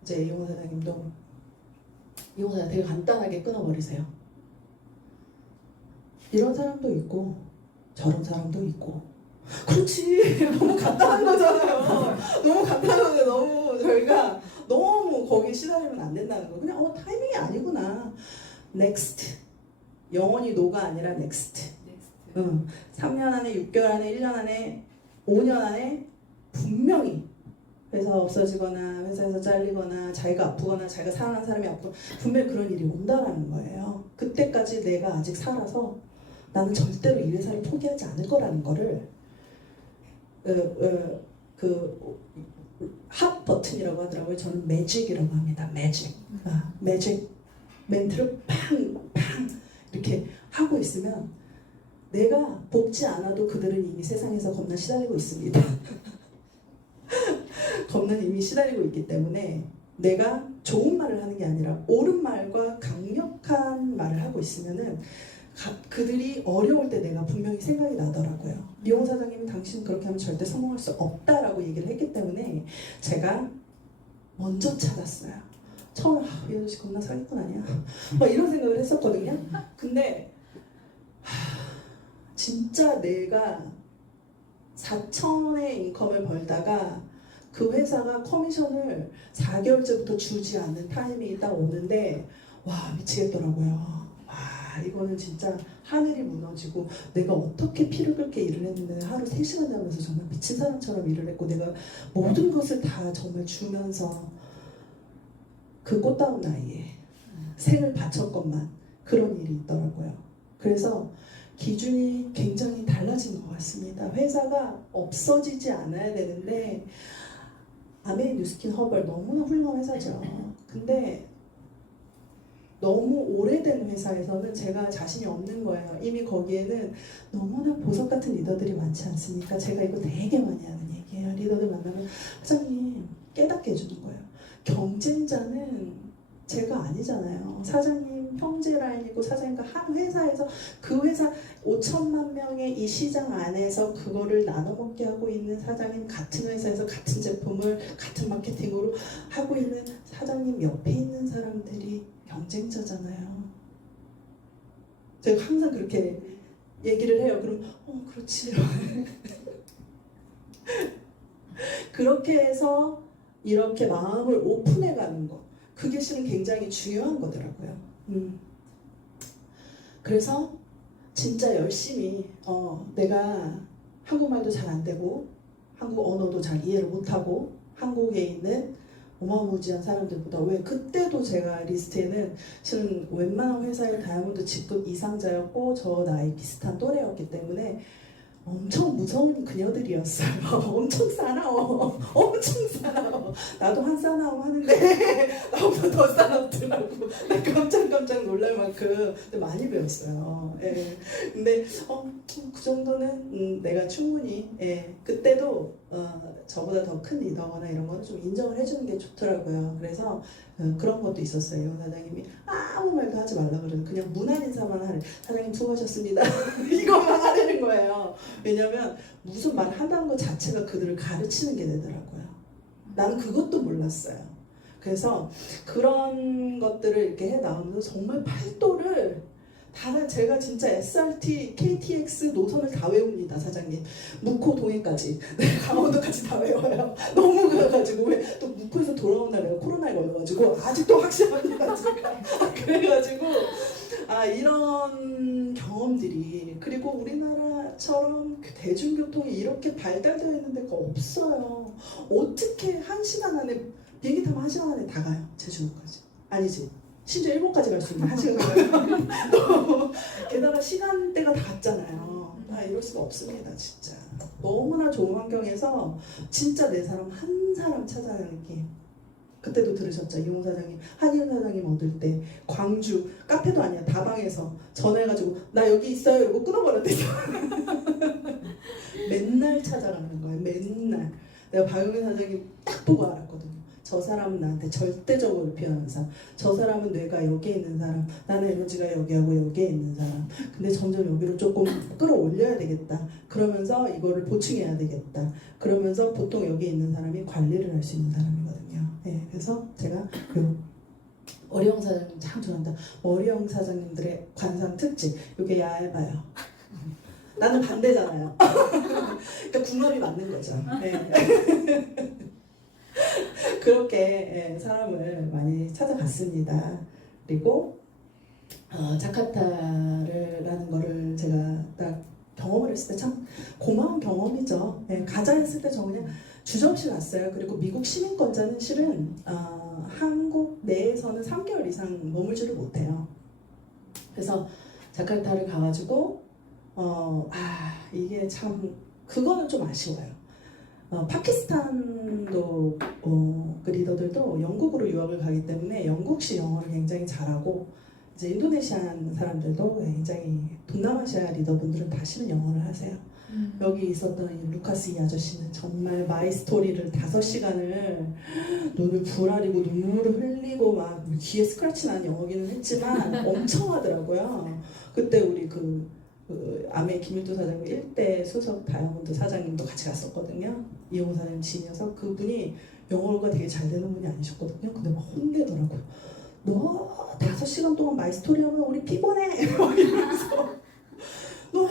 이제 이용호 사장님도 이용호 사장 되게 간단하게 끊어버리세요. 이런 사람도 있고 저런 사람도 있고. 그렇지. 너무 간단한 거잖아요. 너무 간단한 건데 너무 저희가 너무 거기에 시달리면 안 된다는 거. 그냥 타이밍이 아니구나. next. 영원히 노가 아니라 next. 3년 안에, 6개월 안에, 1년 안에, 5년 안에 분명히 회사가 없어지거나 회사에서 잘리거나 자기가 아프거나 자기가 사랑하는 사람이 아프고 분명히 그런 일이 온다라는 거예요. 그때까지 내가 아직 살아서 나는 절대로 이 회사를 포기하지 않을 거라는 거를 핫 버튼이라고 하더라고요. 저는 매직이라고 합니다. 매직. 매직 멘트를 팡팡 이렇게 하고 있으면 내가 볶지 않아도 그들은 이미 세상에서 겁나 시달리고 있습니다. 겁나 이미 시달리고 있기 때문에 내가 좋은 말을 하는 게 아니라 옳은 말과 강력한 말을 하고 있으면은 그들이 어려울 때 내가 분명히 생각이 나더라고요. 이용호 사장님은 당신 그렇게 하면 절대 성공할 수 없다라고 얘기를 했기 때문에 제가 먼저 찾았어요. 처음 이 아저씨 겁나 사기꾼 아니야? 막 이런 생각을 했었거든요. 근데 진짜 내가 4천의 인컴을 벌다가 그 회사가 커미션을 4개월째부터 주지 않는 타이밍이 딱 오는데 와 미치겠더라고요. 와 이거는 진짜 하늘이 무너지고 내가 어떻게 피를 끓게 일을 했는데 하루 3시간 자면서 정말 미친 사람처럼 일을 했고 내가 모든 것을 다 정말 주면서 그 꽃다운 나이에 생을 바쳤건만 그런 일이 있더라고요. 그래서 기준이 굉장히 달라진 것 같습니다. 회사가 없어지지 않아야 되는데 아메이 뉴스킨 허벌 너무나 훌륭한 회사죠. 근데 너무 오래된 회사에서는 제가 자신이 없는 거예요. 이미 거기에는 너무나 보석 같은 리더들이 많지 않습니까? 제가 이거 되게 많이 하는 얘기예요. 리더들 만나면 사장님 깨닫게 해주는 거예요. 경쟁자는 제가 아니잖아요. 사장님 형제 라인이고 사장님과 한 회사에서 그 회사 5천만 명의 이 시장 안에서 그거를 나눠 먹게 하고 있는 사장님, 같은 회사에서 같은 제품을 같은 마케팅으로 하고 있는 사장님 옆에 있는 사람들이 경쟁자잖아요. 제가 항상 그렇게 얘기를 해요. 그럼 그렇지. 그렇게 해서 이렇게 마음을 오픈해 가는 거, 그게 실은 굉장히 중요한 거더라고요. 그래서 진짜 열심히 내가 한국말도 잘 안 되고 한국 언어도 잘 이해를 못하고 한국에 있는 어마무지한 사람들보다, 왜 그때도 제가 리스트에는 실은 웬만한 회사의 다이아몬드 직급 이상자였고 저 나이 비슷한 또래였기 때문에 엄청 무서운 그녀들이었어요. 엄청 싸나워. 엄청 싸나워. 나도 한 싸나움 하는데 나보다 더 싸납더라고. 나 깜짝 놀랄 만큼 많이 배웠어요. 예. 근데 그 정도는 내가 충분히 그때도 저보다 더 큰 리더거나 이런 거는 좀 인정을 해주는 게 좋더라고요. 그래서 그런 것도 있었어요. 이용 사장님이 아무 말도 하지 말라 그래도 그냥 무난 인사만 하래. 사장님 수고하셨습니다. 이것만 하라는 거예요. 왜냐면 무슨 말을 한다는 것 자체가 그들을 가르치는 게 되더라고요. 나는 그것도 몰랐어요. 그래서 그런 것들을 이렇게 해 나오면서 정말 팔도를 다 제가 진짜 SRT, KTX 노선을 다 외웁니다, 사장님. 묵호 동해까지, 강원도까지 다 외워요. 너무 그래가지고 왜 또 묵호에서 돌아온 날 내가 코로나에 걸려가지고 아직도 확실합니다, 제가. 그래가지고 이런 경험들이 그리고 우리나라처럼 대중교통이 이렇게 발달되어 있는 데가 없어요. 어떻게 1시간 안에 비행기 타면 1시간 안에 다 가요, 제주도까지. 아니지. 심지어 일본까지 갈 수 있는 1시간. 게다가 시간대가 다 같잖아요. 이럴 수가 없습니다, 진짜. 너무나 좋은 환경에서 진짜 내 사람 한 사람 찾아가는 게. 그때도 들으셨죠? 이용 사장님, 한의원 사장님 얻을 때 광주 카페도 아니야 다방에서 전화해가지고 나 여기 있어요 이러고 끊어버렸대요. 맨날 찾아가는 거예요. 맨날. 내가 박용현 사장님 딱 보고 알았거든요. 저 사람은 나한테 절대적으로 필요한 사람. 저 사람은 뇌가 여기에 있는 사람. 나는 에너지가 여기하고 여기에 있는 사람. 근데 점점 여기로 조금 끌어올려야 되겠다. 그러면서 이거를 보충해야 되겠다. 그러면서 보통 여기에 있는 사람이 관리를 할 수 있는 사람이거든요. 그래서 제가 어리영 사장님 참 좋아한다. 어리영 사장님들의 관상 특징. 이게 얇아요. 나는 반대잖아요. 그러니까 궁합이 맞는 거죠. 그렇게 사람을 많이 찾아갔습니다. 그리고 자카르타라는 거를 제가 딱 경험을 했을 때 참 고마운 경험이죠. 가자 했을 때 저 그냥 주저없이 갔어요. 그리고 미국 시민권자는 실은 한국 내에서는 3개월 이상 머물지를 못해요. 그래서 자카르타를 가가지고 이게 참 그거는 좀 아쉬워요. 파키스탄도 그 리더들도 영국으로 유학을 가기 때문에 영국식 영어를 굉장히 잘하고 이제 인도네시안 사람들도 굉장히 동남아시아 리더분들은 다시는 영어를 하세요. 여기 있었던 이 루카스 이 아저씨는 정말 마이 스토리를 5시간을 눈을 부라리고 눈물을 흘리고 막 귀에 스크래치 나는 영어기는 했지만 엄청 하더라고요. 그때 우리 아메 김일도 사장님 1대 수석 다이아몬드 사장님도 같이 갔었거든요. 이용 사장님 지인이어서 그분이 영어가 되게 잘 되는 분이 아니셨거든요. 근데 막 혼내더라고요. 너 5시간 동안 마이스토리 하면 우리 피곤해. 이러면서 너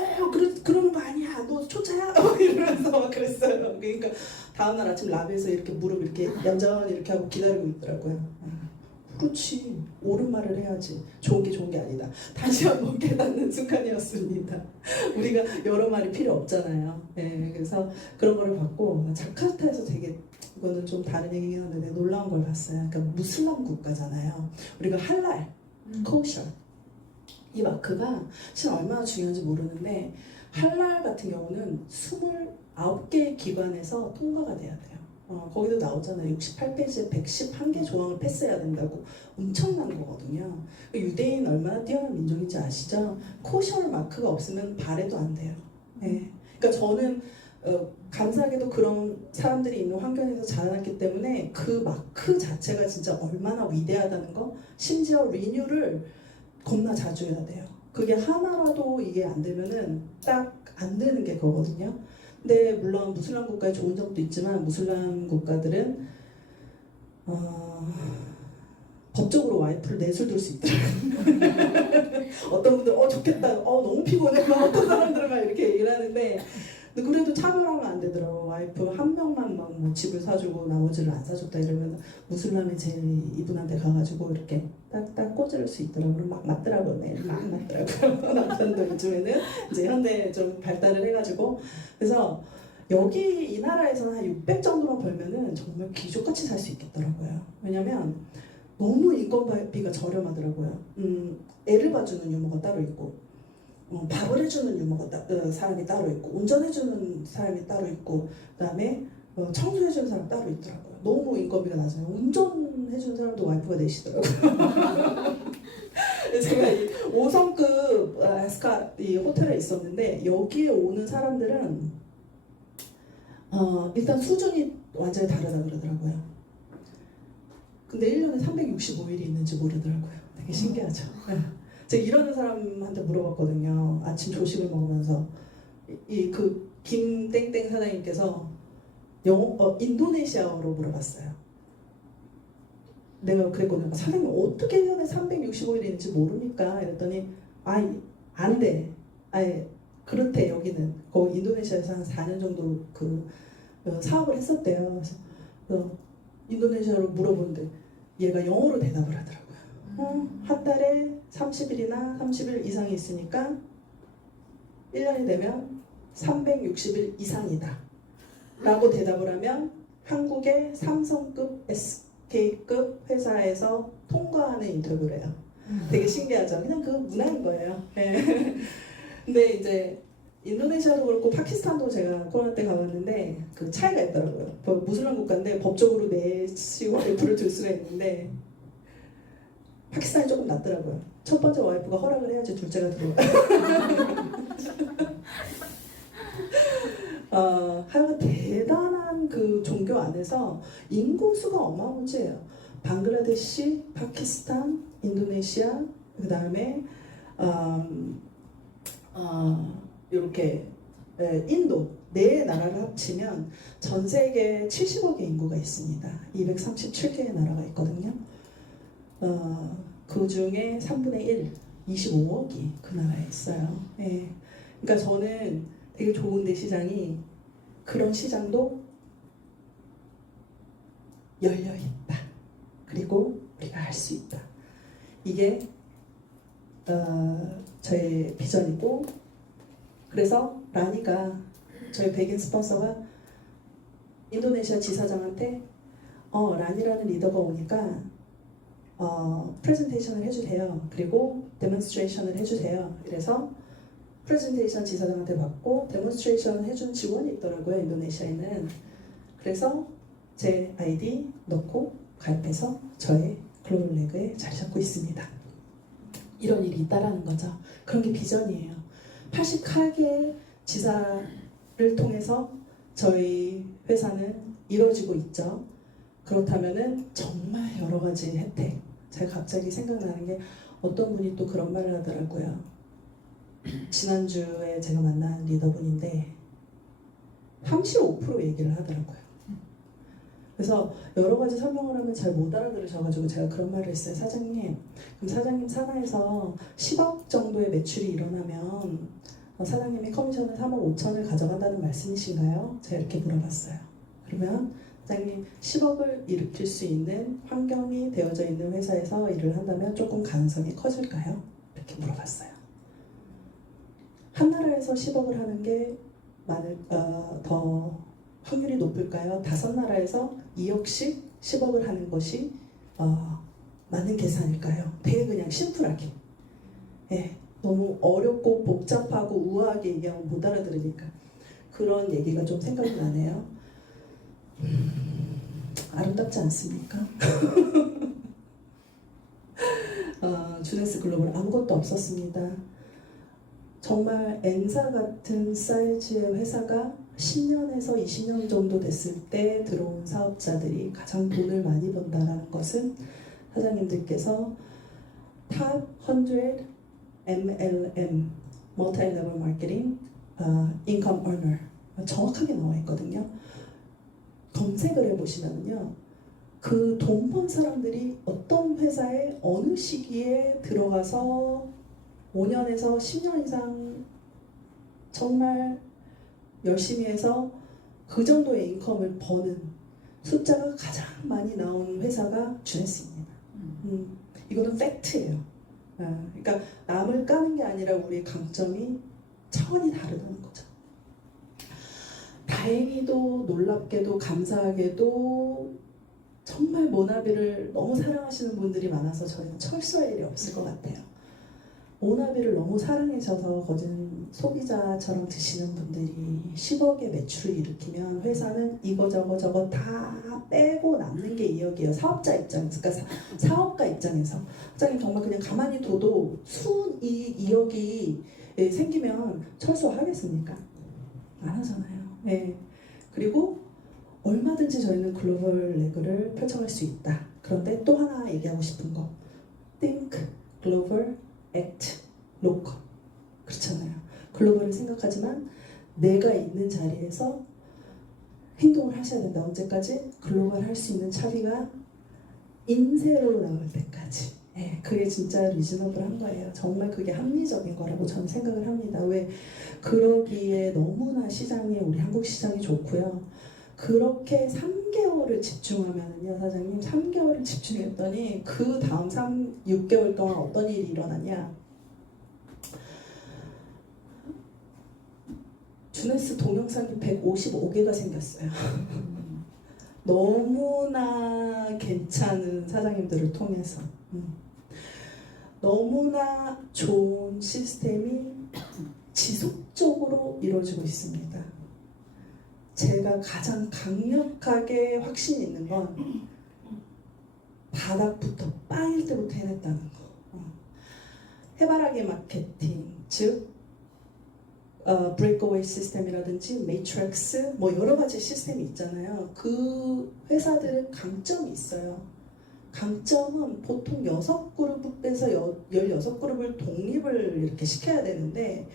그러는 거 아니야. 너 초짜야. 이러면서 막 그랬어요. 그러니까 다음날 아침 라비에서 이렇게 무릎 이렇게 얌전히 이렇게 하고 기다리고 있더라고요. 그렇지. 옳은 말을 해야지. 좋은 게 아니다. 다시 한번 깨닫는 순간이었습니다. 우리가 여러 말이 필요 없잖아요. 그래서 그런 거를 봤고 자카르타에서 되게 이거는 좀 다른 얘기긴 한데 놀라운 걸 봤어요. 그러니까 무슬람 국가잖아요. 우리가 할랄, 코셔 이 마크가 사실 얼마나 중요한지 모르는데 할랄 같은 경우는 29개의 기관에서 통과가 돼야 돼요. 거기도 나오잖아요. 68페이지에 111개 조항을 패스해야 된다고. 엄청난 거거든요. 유대인 얼마나 뛰어난 민족인지 아시죠? 코셔 마크가 없으면 발해도 안 돼요. 그러니까 저는 감사하게도 그런 사람들이 있는 환경에서 자라났기 때문에 그 마크 자체가 진짜 얼마나 위대하다는 거. 심지어 리뉴를 겁나 자주 해야 돼요. 그게 하나라도 이게 안 되면은 딱 안 되는 게 그거거든요. 근데 물론 무슬람 국가에 좋은 점도 있지만 무슬람 국가들은 법적으로 와이프를 내술둘 수 있더라고요. 어떤 분들 좋겠다. 너무 피곤해. 막 어떤 사람들은 막 이렇게 얘기를 하는데 근데 그래도 차별하면 안 되더라고. 와이프 한 명만 막 뭐 집을 사주고 나머지를 안 사줬다 이러면 무슬람이 제일 이분한테 가가지고 이렇게 딱딱 꽂을 수 있더라고. 막 맞더라고요. 매일 막 맞더라고요. 남편도 요즘에는 이제 현대 좀 발달을 해가지고 그래서 여기 이 나라에서는 한 600 정도만 벌면은 정말 귀족같이 살 수 있겠더라고요. 왜냐면 너무 인건비가 저렴하더라고요. 애를 봐주는 유머가 따로 있고 밥을 해주는 사람이 따로 있고, 운전해주는 사람이 따로 있고, 그다음에 청소해주는 사람 따로 있더라고요. 너무 인건비가 낮아요. 운전해주는 사람도 와이프가 내시더라고요. 제가 이 5성급 이 호텔에 있었는데, 여기에 오는 사람들은 일단 수준이 완전히 다르다 그러더라고요. 근데 1년에 365일이 있는지 모르더라고요. 되게 신기하죠. 제가 일하는 사람한테 물어봤거든요. 아침 조식을 먹으면서 그 김땡땡 사장님께서 인도네시아어로 물어봤어요. 내가 그랬거든요. 사장님 어떻게 1년에 365일이 있는지 모르니까 이랬더니 안 돼. 아예 그렇대. 여기는 거기 인도네시아에서 한 4년 정도 사업을 했었대요. 그래서 인도네시아로 물어보는데 얘가 영어로 대답을 하더라고요. 한 달에 30일이나 30일 이상이 있으니까 1년이 되면 360일 이상이다 라고 대답을 하면 한국의 삼성급 SK급 회사에서 통과하는 인터뷰를 해요. 되게 신기하죠. 그냥 그 문화인 거예요. 네. 근데 이제 인도네시아도 그렇고 파키스탄도 제가 코로나 때 가봤는데 그 차이가 있더라고요. 무슬림 국가인데 법적으로 4시 와이프를 둘 수가 있는데 파키스탄이 조금 낫더라고요. 첫 번째 와이프가 허락을 해야지 둘째가 들어와요. 하여간 대단한 그 종교 안에서 인구수가 어마무지해요. 방글라데시, 파키스탄, 인도네시아, 그 다음에 이렇게 인도 네 나라를 합치면 전 세계에 70억의 인구가 있습니다. 237개의 나라가 있거든요. 그 중에 3분의 1, 25억이 그 나라에 있어요. 예. 그러니까 저는 되게 좋은데 시장이 그런 시장도 열려 있다. 그리고 우리가 할 수 있다. 이게 저의 비전이고, 그래서 라니가 저희 백인 스폰서가 인도네시아 지사장한테 라니라는 리더가 오니까 프레젠테이션을 해주세요. 그리고 데몬스트레이션을 해주세요. 그래서 프레젠테이션 지사장한테 받고 데몬스트레이션을 해준 직원이 있더라고요. 인도네시아에는. 그래서 제 아이디 넣고 가입해서 저의 글로벌 레그에 자리 잡고 있습니다. 이런 일이 있다라는 거죠. 그런 게 비전이에요. 88개의 지사를 통해서 저희 회사는 이루어지고 있죠. 그렇다면은 정말 여러 가지 혜택. 제가 갑자기 생각나는 게 어떤 분이 또 그런 말을 하더라고요. 지난주에 제가 만난 리더분인데 35% 얘기를 하더라고요. 그래서 여러 가지 설명을 하면 잘 못 알아들으셔가지고 제가 그런 말을 했어요. 사장님, 그럼 사장님 산하에서 10억 정도의 매출이 일어나면 사장님이 커미션을 3억 5천을 가져간다는 말씀이신가요? 제가 이렇게 물어봤어요. 그러면 사장님 10억을 일으킬 수 있는 환경이 되어져 있는 회사에서 일을 한다면 조금 가능성이 커질까요? 이렇게 물어봤어요. 한 나라에서 10억을 하는 게 더 확률이 높을까요? 5나라에서 2억씩 10억을 하는 것이 맞는 계산일까요? 되게 그냥 심플하게. 예, 너무 어렵고 복잡하고 우아하게 얘기하면 못 알아들으니까 그런 얘기가 좀 생각이 나네요. 아름답지 않습니까? 주네스 글로벌 아무것도 없었습니다. 정말 N사 같은 사이즈의 회사가 10년에서 20년 정도 됐을 때 들어온 사업자들이 가장 돈을 많이 번다는 것은 사장님들께서 탑 100 MLM, Multi-Level Marketing, Income Earner 정확하게 나와 있거든요. 검색을 해보시면요. 그 돈 번 사람들이 어떤 회사에 어느 시기에 들어가서 5년에서 10년 이상 정말 열심히 해서 그 정도의 인컴을 버는 숫자가 가장 많이 나온 회사가 주네스입니다. 이거는 팩트예요. 그러니까 남을 까는 게 아니라 우리의 강점이 차원이 다르다는 거죠. 다행히도 놀랍게도 감사하게도 정말 모나비를 너무 사랑하시는 분들이 많아서 저희는 철수할 일이 없을 것 같아요. 모나비를 너무 사랑하셔서 거진 소비자처럼 드시는 분들이 10억의 매출을 일으키면 회사는 이거 저거 다 빼고 남는 게 2억이에요. 사업자 입장에서, 그러니까 사업가 입장에서. 사장님 정말 그냥 가만히 둬도 순이익 2억이 생기면 철수하겠습니까? 안 하잖아요. 네. 그리고 얼마든지 저희는 글로벌 레그를 펼쳐갈 수 있다. 그런데 또 하나 얘기하고 싶은 거. Think global, act local. 그렇잖아요. 글로벌을 생각하지만 내가 있는 자리에서 행동을 하셔야 된다. 언제까지? 글로벌 할 수 있는 차비가 인쇄로 나올 때까지. 예, 그게 진짜 리즈너블한 거예요. 정말 그게 합리적인 거라고 저는 생각을 합니다. 왜? 그러기에 너무나 시장이, 우리 한국 시장이 좋고요. 그렇게 3개월을 집중하면요, 사장님, 3개월을 집중했더니 그 다음 6개월 동안 어떤 일이 일어났냐? 주네스 동영상이 155개가 생겼어요. 너무나 괜찮은 사장님들을 통해서 너무나 좋은 시스템이 지속적으로 이루어지고 있습니다. 제가 가장 강력하게 확신 있는 건 바닥부터 빵일 때부터 해냈다는 거. 해바라기 마케팅, 즉 브레이크어웨이 시스템이라든지 매트릭스 뭐 여러 가지 시스템이 있잖아요. 그 회사들은 강점이 있어요. 강점은 보통 6그룹 빼서 16그룹을 독립을 이렇게 시켜야 되는데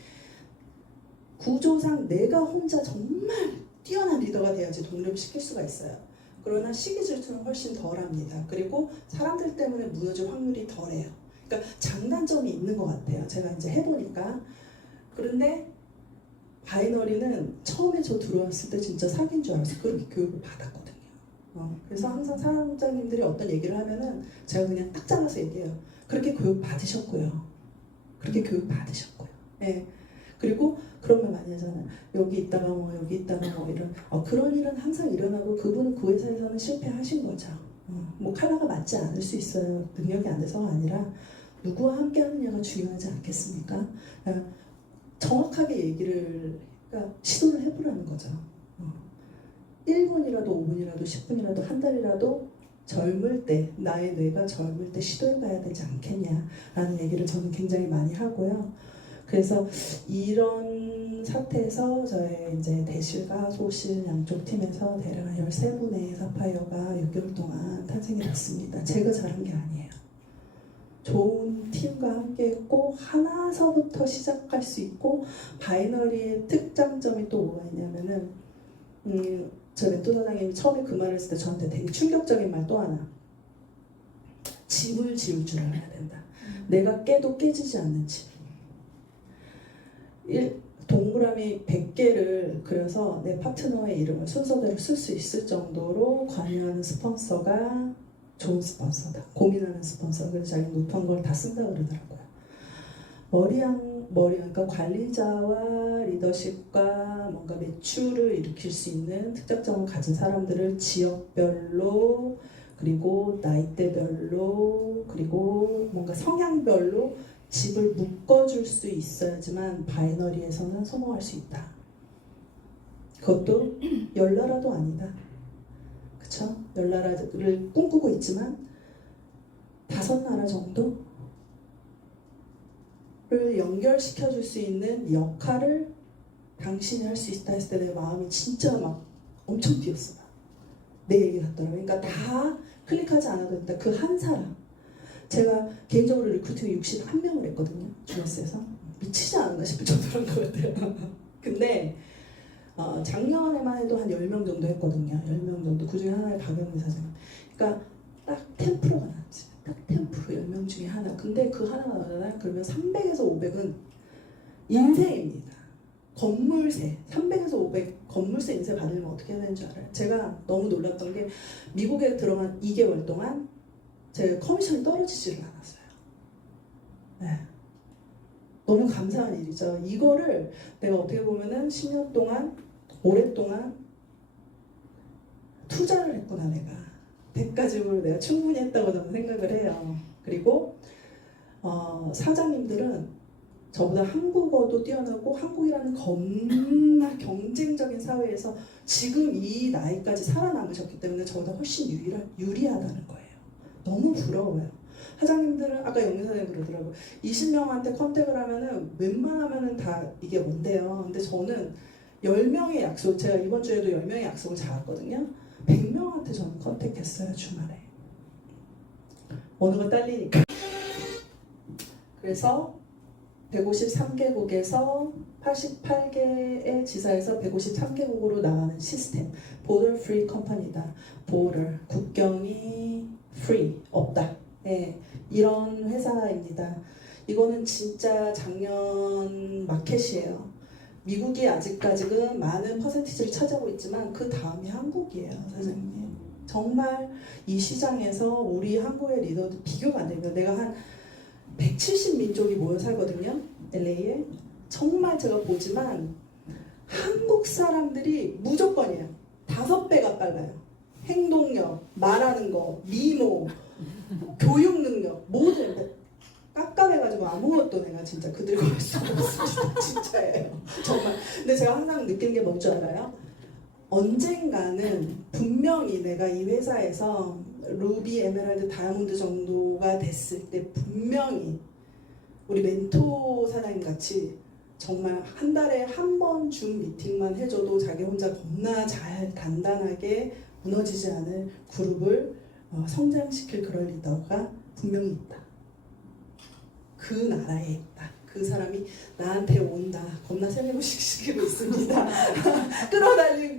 구조상 내가 혼자 정말 뛰어난 리더가 돼야지 독립을 시킬 수가 있어요. 그러나 시기 질투는 훨씬 덜합니다. 그리고 사람들 때문에 무너질 확률이 덜해요. 그러니까 장단점이 있는 것 같아요. 제가 이제 해보니까. 그런데 바이너리는 처음에 저 들어왔을 때 진짜 사기인 줄 알았어요. 그렇게 교육을 받았거든요. 그래서 항상 사장님들이 어떤 얘기를 하면은 제가 그냥 딱 잘라서 얘기해요. 그렇게 교육 받으셨고요. 그렇게 교육 받으셨고요. 네. 그리고 그런 말 많이 하잖아요. 여기 있다가 뭐 여기 있다가 뭐 이런 그런 일은 항상 일어나고 그분은 그 회사에서는 실패하신 거죠. 뭐 칼라가 맞지 않을 수 있어요. 능력이 안 돼서가 아니라 누구와 함께 하느냐가 중요하지 않겠습니까? 정확하게 얘기를 그러니까 시도를 해보라는 거죠. 1분이라도 5분이라도 10분이라도 한 달이라도 젊을 때 나의 뇌가 젊을 때 시도해봐야 되지 않겠냐라는 얘기를 저는 굉장히 많이 하고요. 그래서 이런 사태에서 저의 이제 대실과 소실 양쪽 팀에서 대략 13분의 사파이어가 6개월 동안 탄생이 됐습니다. 제가 잘한 게 아니에요. 좋은 팀과 함께 했고 하나서부터 시작할 수 있고 바이너리의 특장점이 또 뭐가 있냐면은 저 멘토 사장님이 처음에 그 말을 했을 때 저한테 되게 충격적인 말 또 하나. 집을 지을 줄 알아야 된다. 내가 깨도 깨지지 않는 집. 동그라미 100개를 그려서 내 파트너의 이름을 순서대로 쓸 수 있을 정도로 관여하는 스폰서가 좋은 스폰서다. 고민하는 스폰서. 그래서 자기 높은 걸 다 쓴다 그러더라고요. 그러니까 관리자와 리더십과 뭔가 매출을 일으킬 수 있는 특장점을 가진 사람들을 지역별로 그리고 나이대별로 그리고 뭔가 성향별로 집을 묶어줄 수 있어야지만 바이너리에서는 성공할 수 있다. 그것도 10나라도 아니다. 그쵸? 10나라를 꿈꾸고 있지만 5나라 정도를 연결시켜줄 수 있는 역할을 당신이 할 수 있다 했을 때 내 마음이 진짜 막 엄청 뛰었어. 내 얘기 같더라고요. 그러니까 다 클릭하지 않아도 된다. 그 한 사람. 제가 개인적으로 리크루팅 61명을 했거든요. 주네스에서. 미치지 않았나 싶을 정도로 한 것 같아요. 근데 작년에만 해도 한 10명 정도 했거든요. 10명 정도. 그 중에 하나의 박영미 사장님. 그러니까 딱 10%가 나왔지. 딱 10% 10명 중에 하나. 근데 그 하나가 나오잖아요. 그러면 300에서 500은 인세입니다. 건물세. 300에서 500 건물세 인세 받으려면 어떻게 해야 되는 줄 알아요? 제가 너무 놀랐던 게 미국에 들어간 2개월 동안 제 커미션이 떨어지지를 않았어요. 네. 너무 감사한 일이죠. 이거를 내가 어떻게 보면은 10년 동안 오랫동안 투자를 했구나 내가. 100가지로 내가 충분히 했다고 저는 생각을 해요. 그리고 사장님들은 저보다 한국어도 뛰어나고 한국이라는 겁나 경쟁적인 사회에서 지금 이 나이까지 살아남으셨기 때문에 저보다 훨씬 유리하다는 거예요. 너무 부러워요. 사장님들은 아까 영민 사장님 그러더라고요. 20명한테 컨택을 하면은 웬만하면은 다 이게 뭔데요. 근데 저는 10명의 약속, 제가 이번 주에도 10명의 약속을 잡았거든요. 100명한테 저는 컨택했어요, 주말에. 언어가 딸리니까. 그래서 153개국에서 88개의 지사에서 153개국으로 나가는 시스템. Border Free Company다. Border, 국경이 free, 없다. 네, 이런 회사입니다. 이거는 진짜 작년 마켓이에요. 미국이 아직까지는 많은 퍼센티지를 차지하고 있지만 그 다음이 한국이에요, 사장님. 정말 이 시장에서 우리 한국의 리더도 비교가 안 됩니다. 내가 한 170민족이 모여 살거든요, LA에. 정말 제가 보지만 한국 사람들이 무조건이에요. 5배가 빨라요. 행동력, 말하는 거, 미모, 교육 능력, 모든 깜깜해가지고 아무것도 내가 진짜 그들과 할 수 없습니다. 진짜예요. 정말. 근데 제가 항상 느끼는 게 뭔지 알아요? 언젠가는 분명히 내가 이 회사에서 루비, 에메랄드, 다이아몬드 정도가 됐을 때 분명히 우리 멘토 사장님 같이 정말 한 달에 한 번 줌 미팅만 해줘도 자기 혼자 겁나 잘 단단하게 무너지지 않을 그룹을 성장시킬 그런 리더가 분명히 있다. 그 나라에 있다. 그 사람이 나한테 온다. 겁나 세뇌고식시키고 있습니다.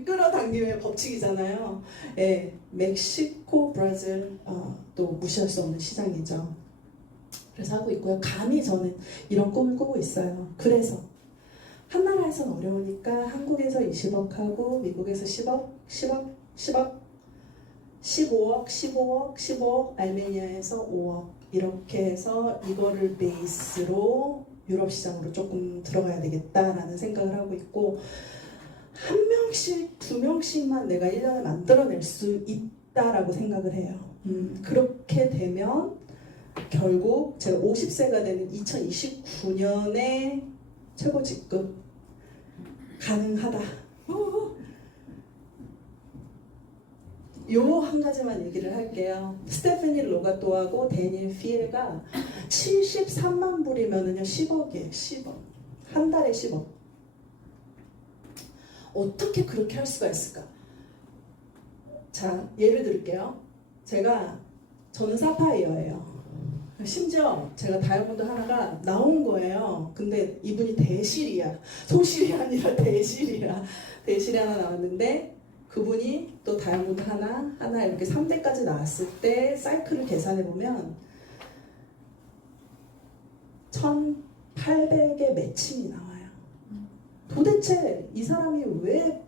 끌어당김의 법칙이잖아요. 예, 멕시코, 브라질 또 무시할 수 없는 시장이죠. 그래서 하고 있고요. 감히 저는 이런 꿈을 꾸고 있어요. 그래서 한 나라에서는 어려우니까 한국에서 20억 하고 미국에서 10억, 10억, 10억, 15억, 15억, 15억, 알메니아에서 5억 이렇게 해서 이거를 베이스로 유럽 시장으로 조금 들어가야 되겠다라는 생각을 하고 있고, 한 명씩, 2명씩만 내가 1년에 만들어낼 수 있다라고 생각을 해요. 그렇게 되면 결국 제가 50세가 되는 2029년에 최고 직급 가능하다. 요 한 가지만 얘기를 할게요. 스테파니 로가토하고 데니엘 피에가 73만 불이면은요 10억이에요. 10억. 한 달에 10억. 어떻게 그렇게 할 수가 있을까? 자, 예를 들게요. 저는 사파이어예요. 심지어 제가 다이아몬드 하나가 나온 거예요. 근데 이분이 대실이야. 소실이 아니라 대실이야. 대실이 하나 나왔는데 그분이 또 다이아몬드 하나 이렇게 3대까지 나왔을 때 사이클을 계산해 보면 1,800의 매칭이 나와요. 도대체 이 사람이 왜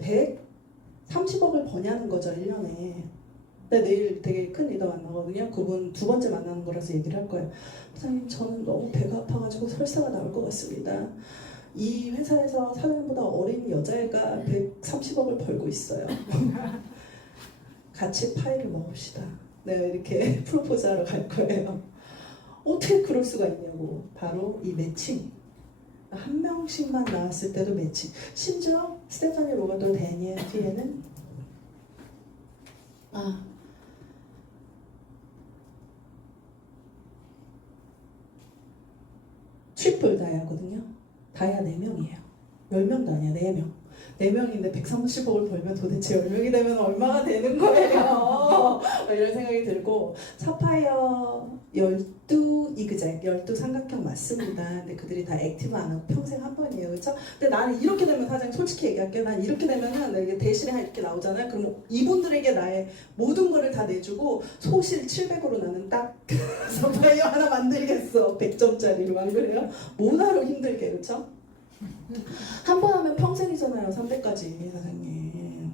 130억을 버냐는 거죠, 1년에. 근데 내일 되게 큰 리더 만나거든요. 그분 2번째 만나는 거라서 얘기를 할 거예요. 사장님, 저는 너무 배가 아파가지고 설사가 나올 것 같습니다. 이 회사에서 사장님보다 어린 여자애가 130억을 벌고 있어요. 같이 파이를 먹읍시다. 내가 이렇게 프로포즈 하러 갈 거예요. 어떻게 그럴 수가 있냐고. 바로 이 매칭. 한 명씩만 나왔을 때도 매칭. 심지어 스테파니 로가토 데니엘 피에는 트리플 다이아거든요. 다이아 4명이에요. 10명도 아니야, 4명. 4명인데 130억을 벌면 도대체 10명이 되면 얼마가 되는 거예요? 이런 생각이 들고, 사파이어 12 이그잭, 12 삼각형 맞습니다. 근데 그들이 다 액티브 안 하고 평생 한 번이에요. 그렇죠? 근데 나는 이렇게 되면, 사장님 솔직히 얘기할게요. 난 이렇게 되면은 이게 대신에 이렇게 나오잖아요. 그럼 이분들에게 나의 모든 거를 다 내주고 소실 700으로 나는 딱 사파이어 하나 만들겠어. 100점짜리로. 안 그래요? 못하러 힘들게. 그렇죠? 한 번 하면 평생이잖아요. 3대까지 사장님.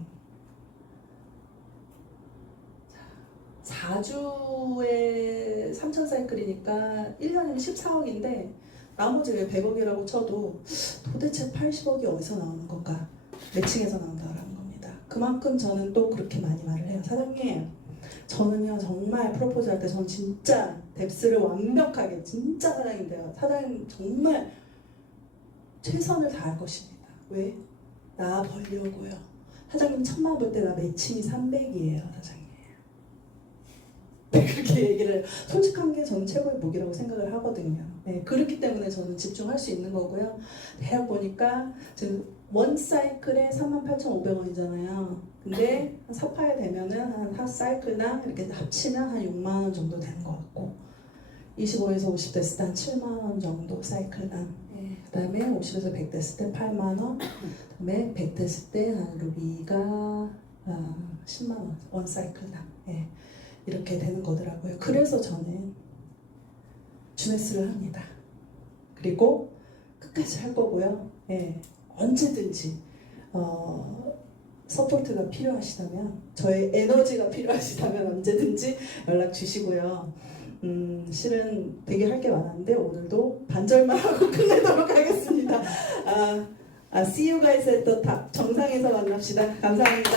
4주에 3천 사이클이니까 1년이면 14억인데 나머지 왜 100억이라고 쳐도 도대체 80억이 어디서 나오는 건가? 매칭에서 나온다라는 겁니다. 그만큼 저는 또 그렇게 많이 말을 해요. 사장님, 저는요 정말 프로포즈 할 때 저는 진짜 뎁스를 완벽하게 진짜 사장인데요. 사장님 정말 최선을 다할 것입니다. 왜? 나 벌려고요. 사장님 1000만 벌 때 나 매칭이 300이에요, 사장님. 그렇게 얘기를 솔직한 게 저는 최고의 무기라고 생각을 하거든요. 네, 그렇기 때문에 저는 집중할 수 있는 거고요. 대략 보니까 지금 원 사이클에 38,500원이잖아요. 근데 한 사파에 되면은 한 사이클당 이렇게 합치면 한 6만 원 정도 되는 것 같고 25에서 50 됐을 때 한 7만 원 정도 사이클당. 네, 그다음에 50에서 100 됐을 때 8만 원. 그다음에 100 됐을 때 한 루비가 10만 원 원 사이클당. 네. 이렇게 되는 거더라고요. 그래서 저는 주네스를 합니다. 그리고 끝까지 할 거고요. 예, 언제든지 서포트가 필요하시다면, 저의 에너지가 필요하시다면 언제든지 연락 주시고요. 실은 되게 할 게 많았는데 오늘도 반절만 하고 끝내도록 하겠습니다. See you guys at the top. 정상에서 만납시다. 감사합니다.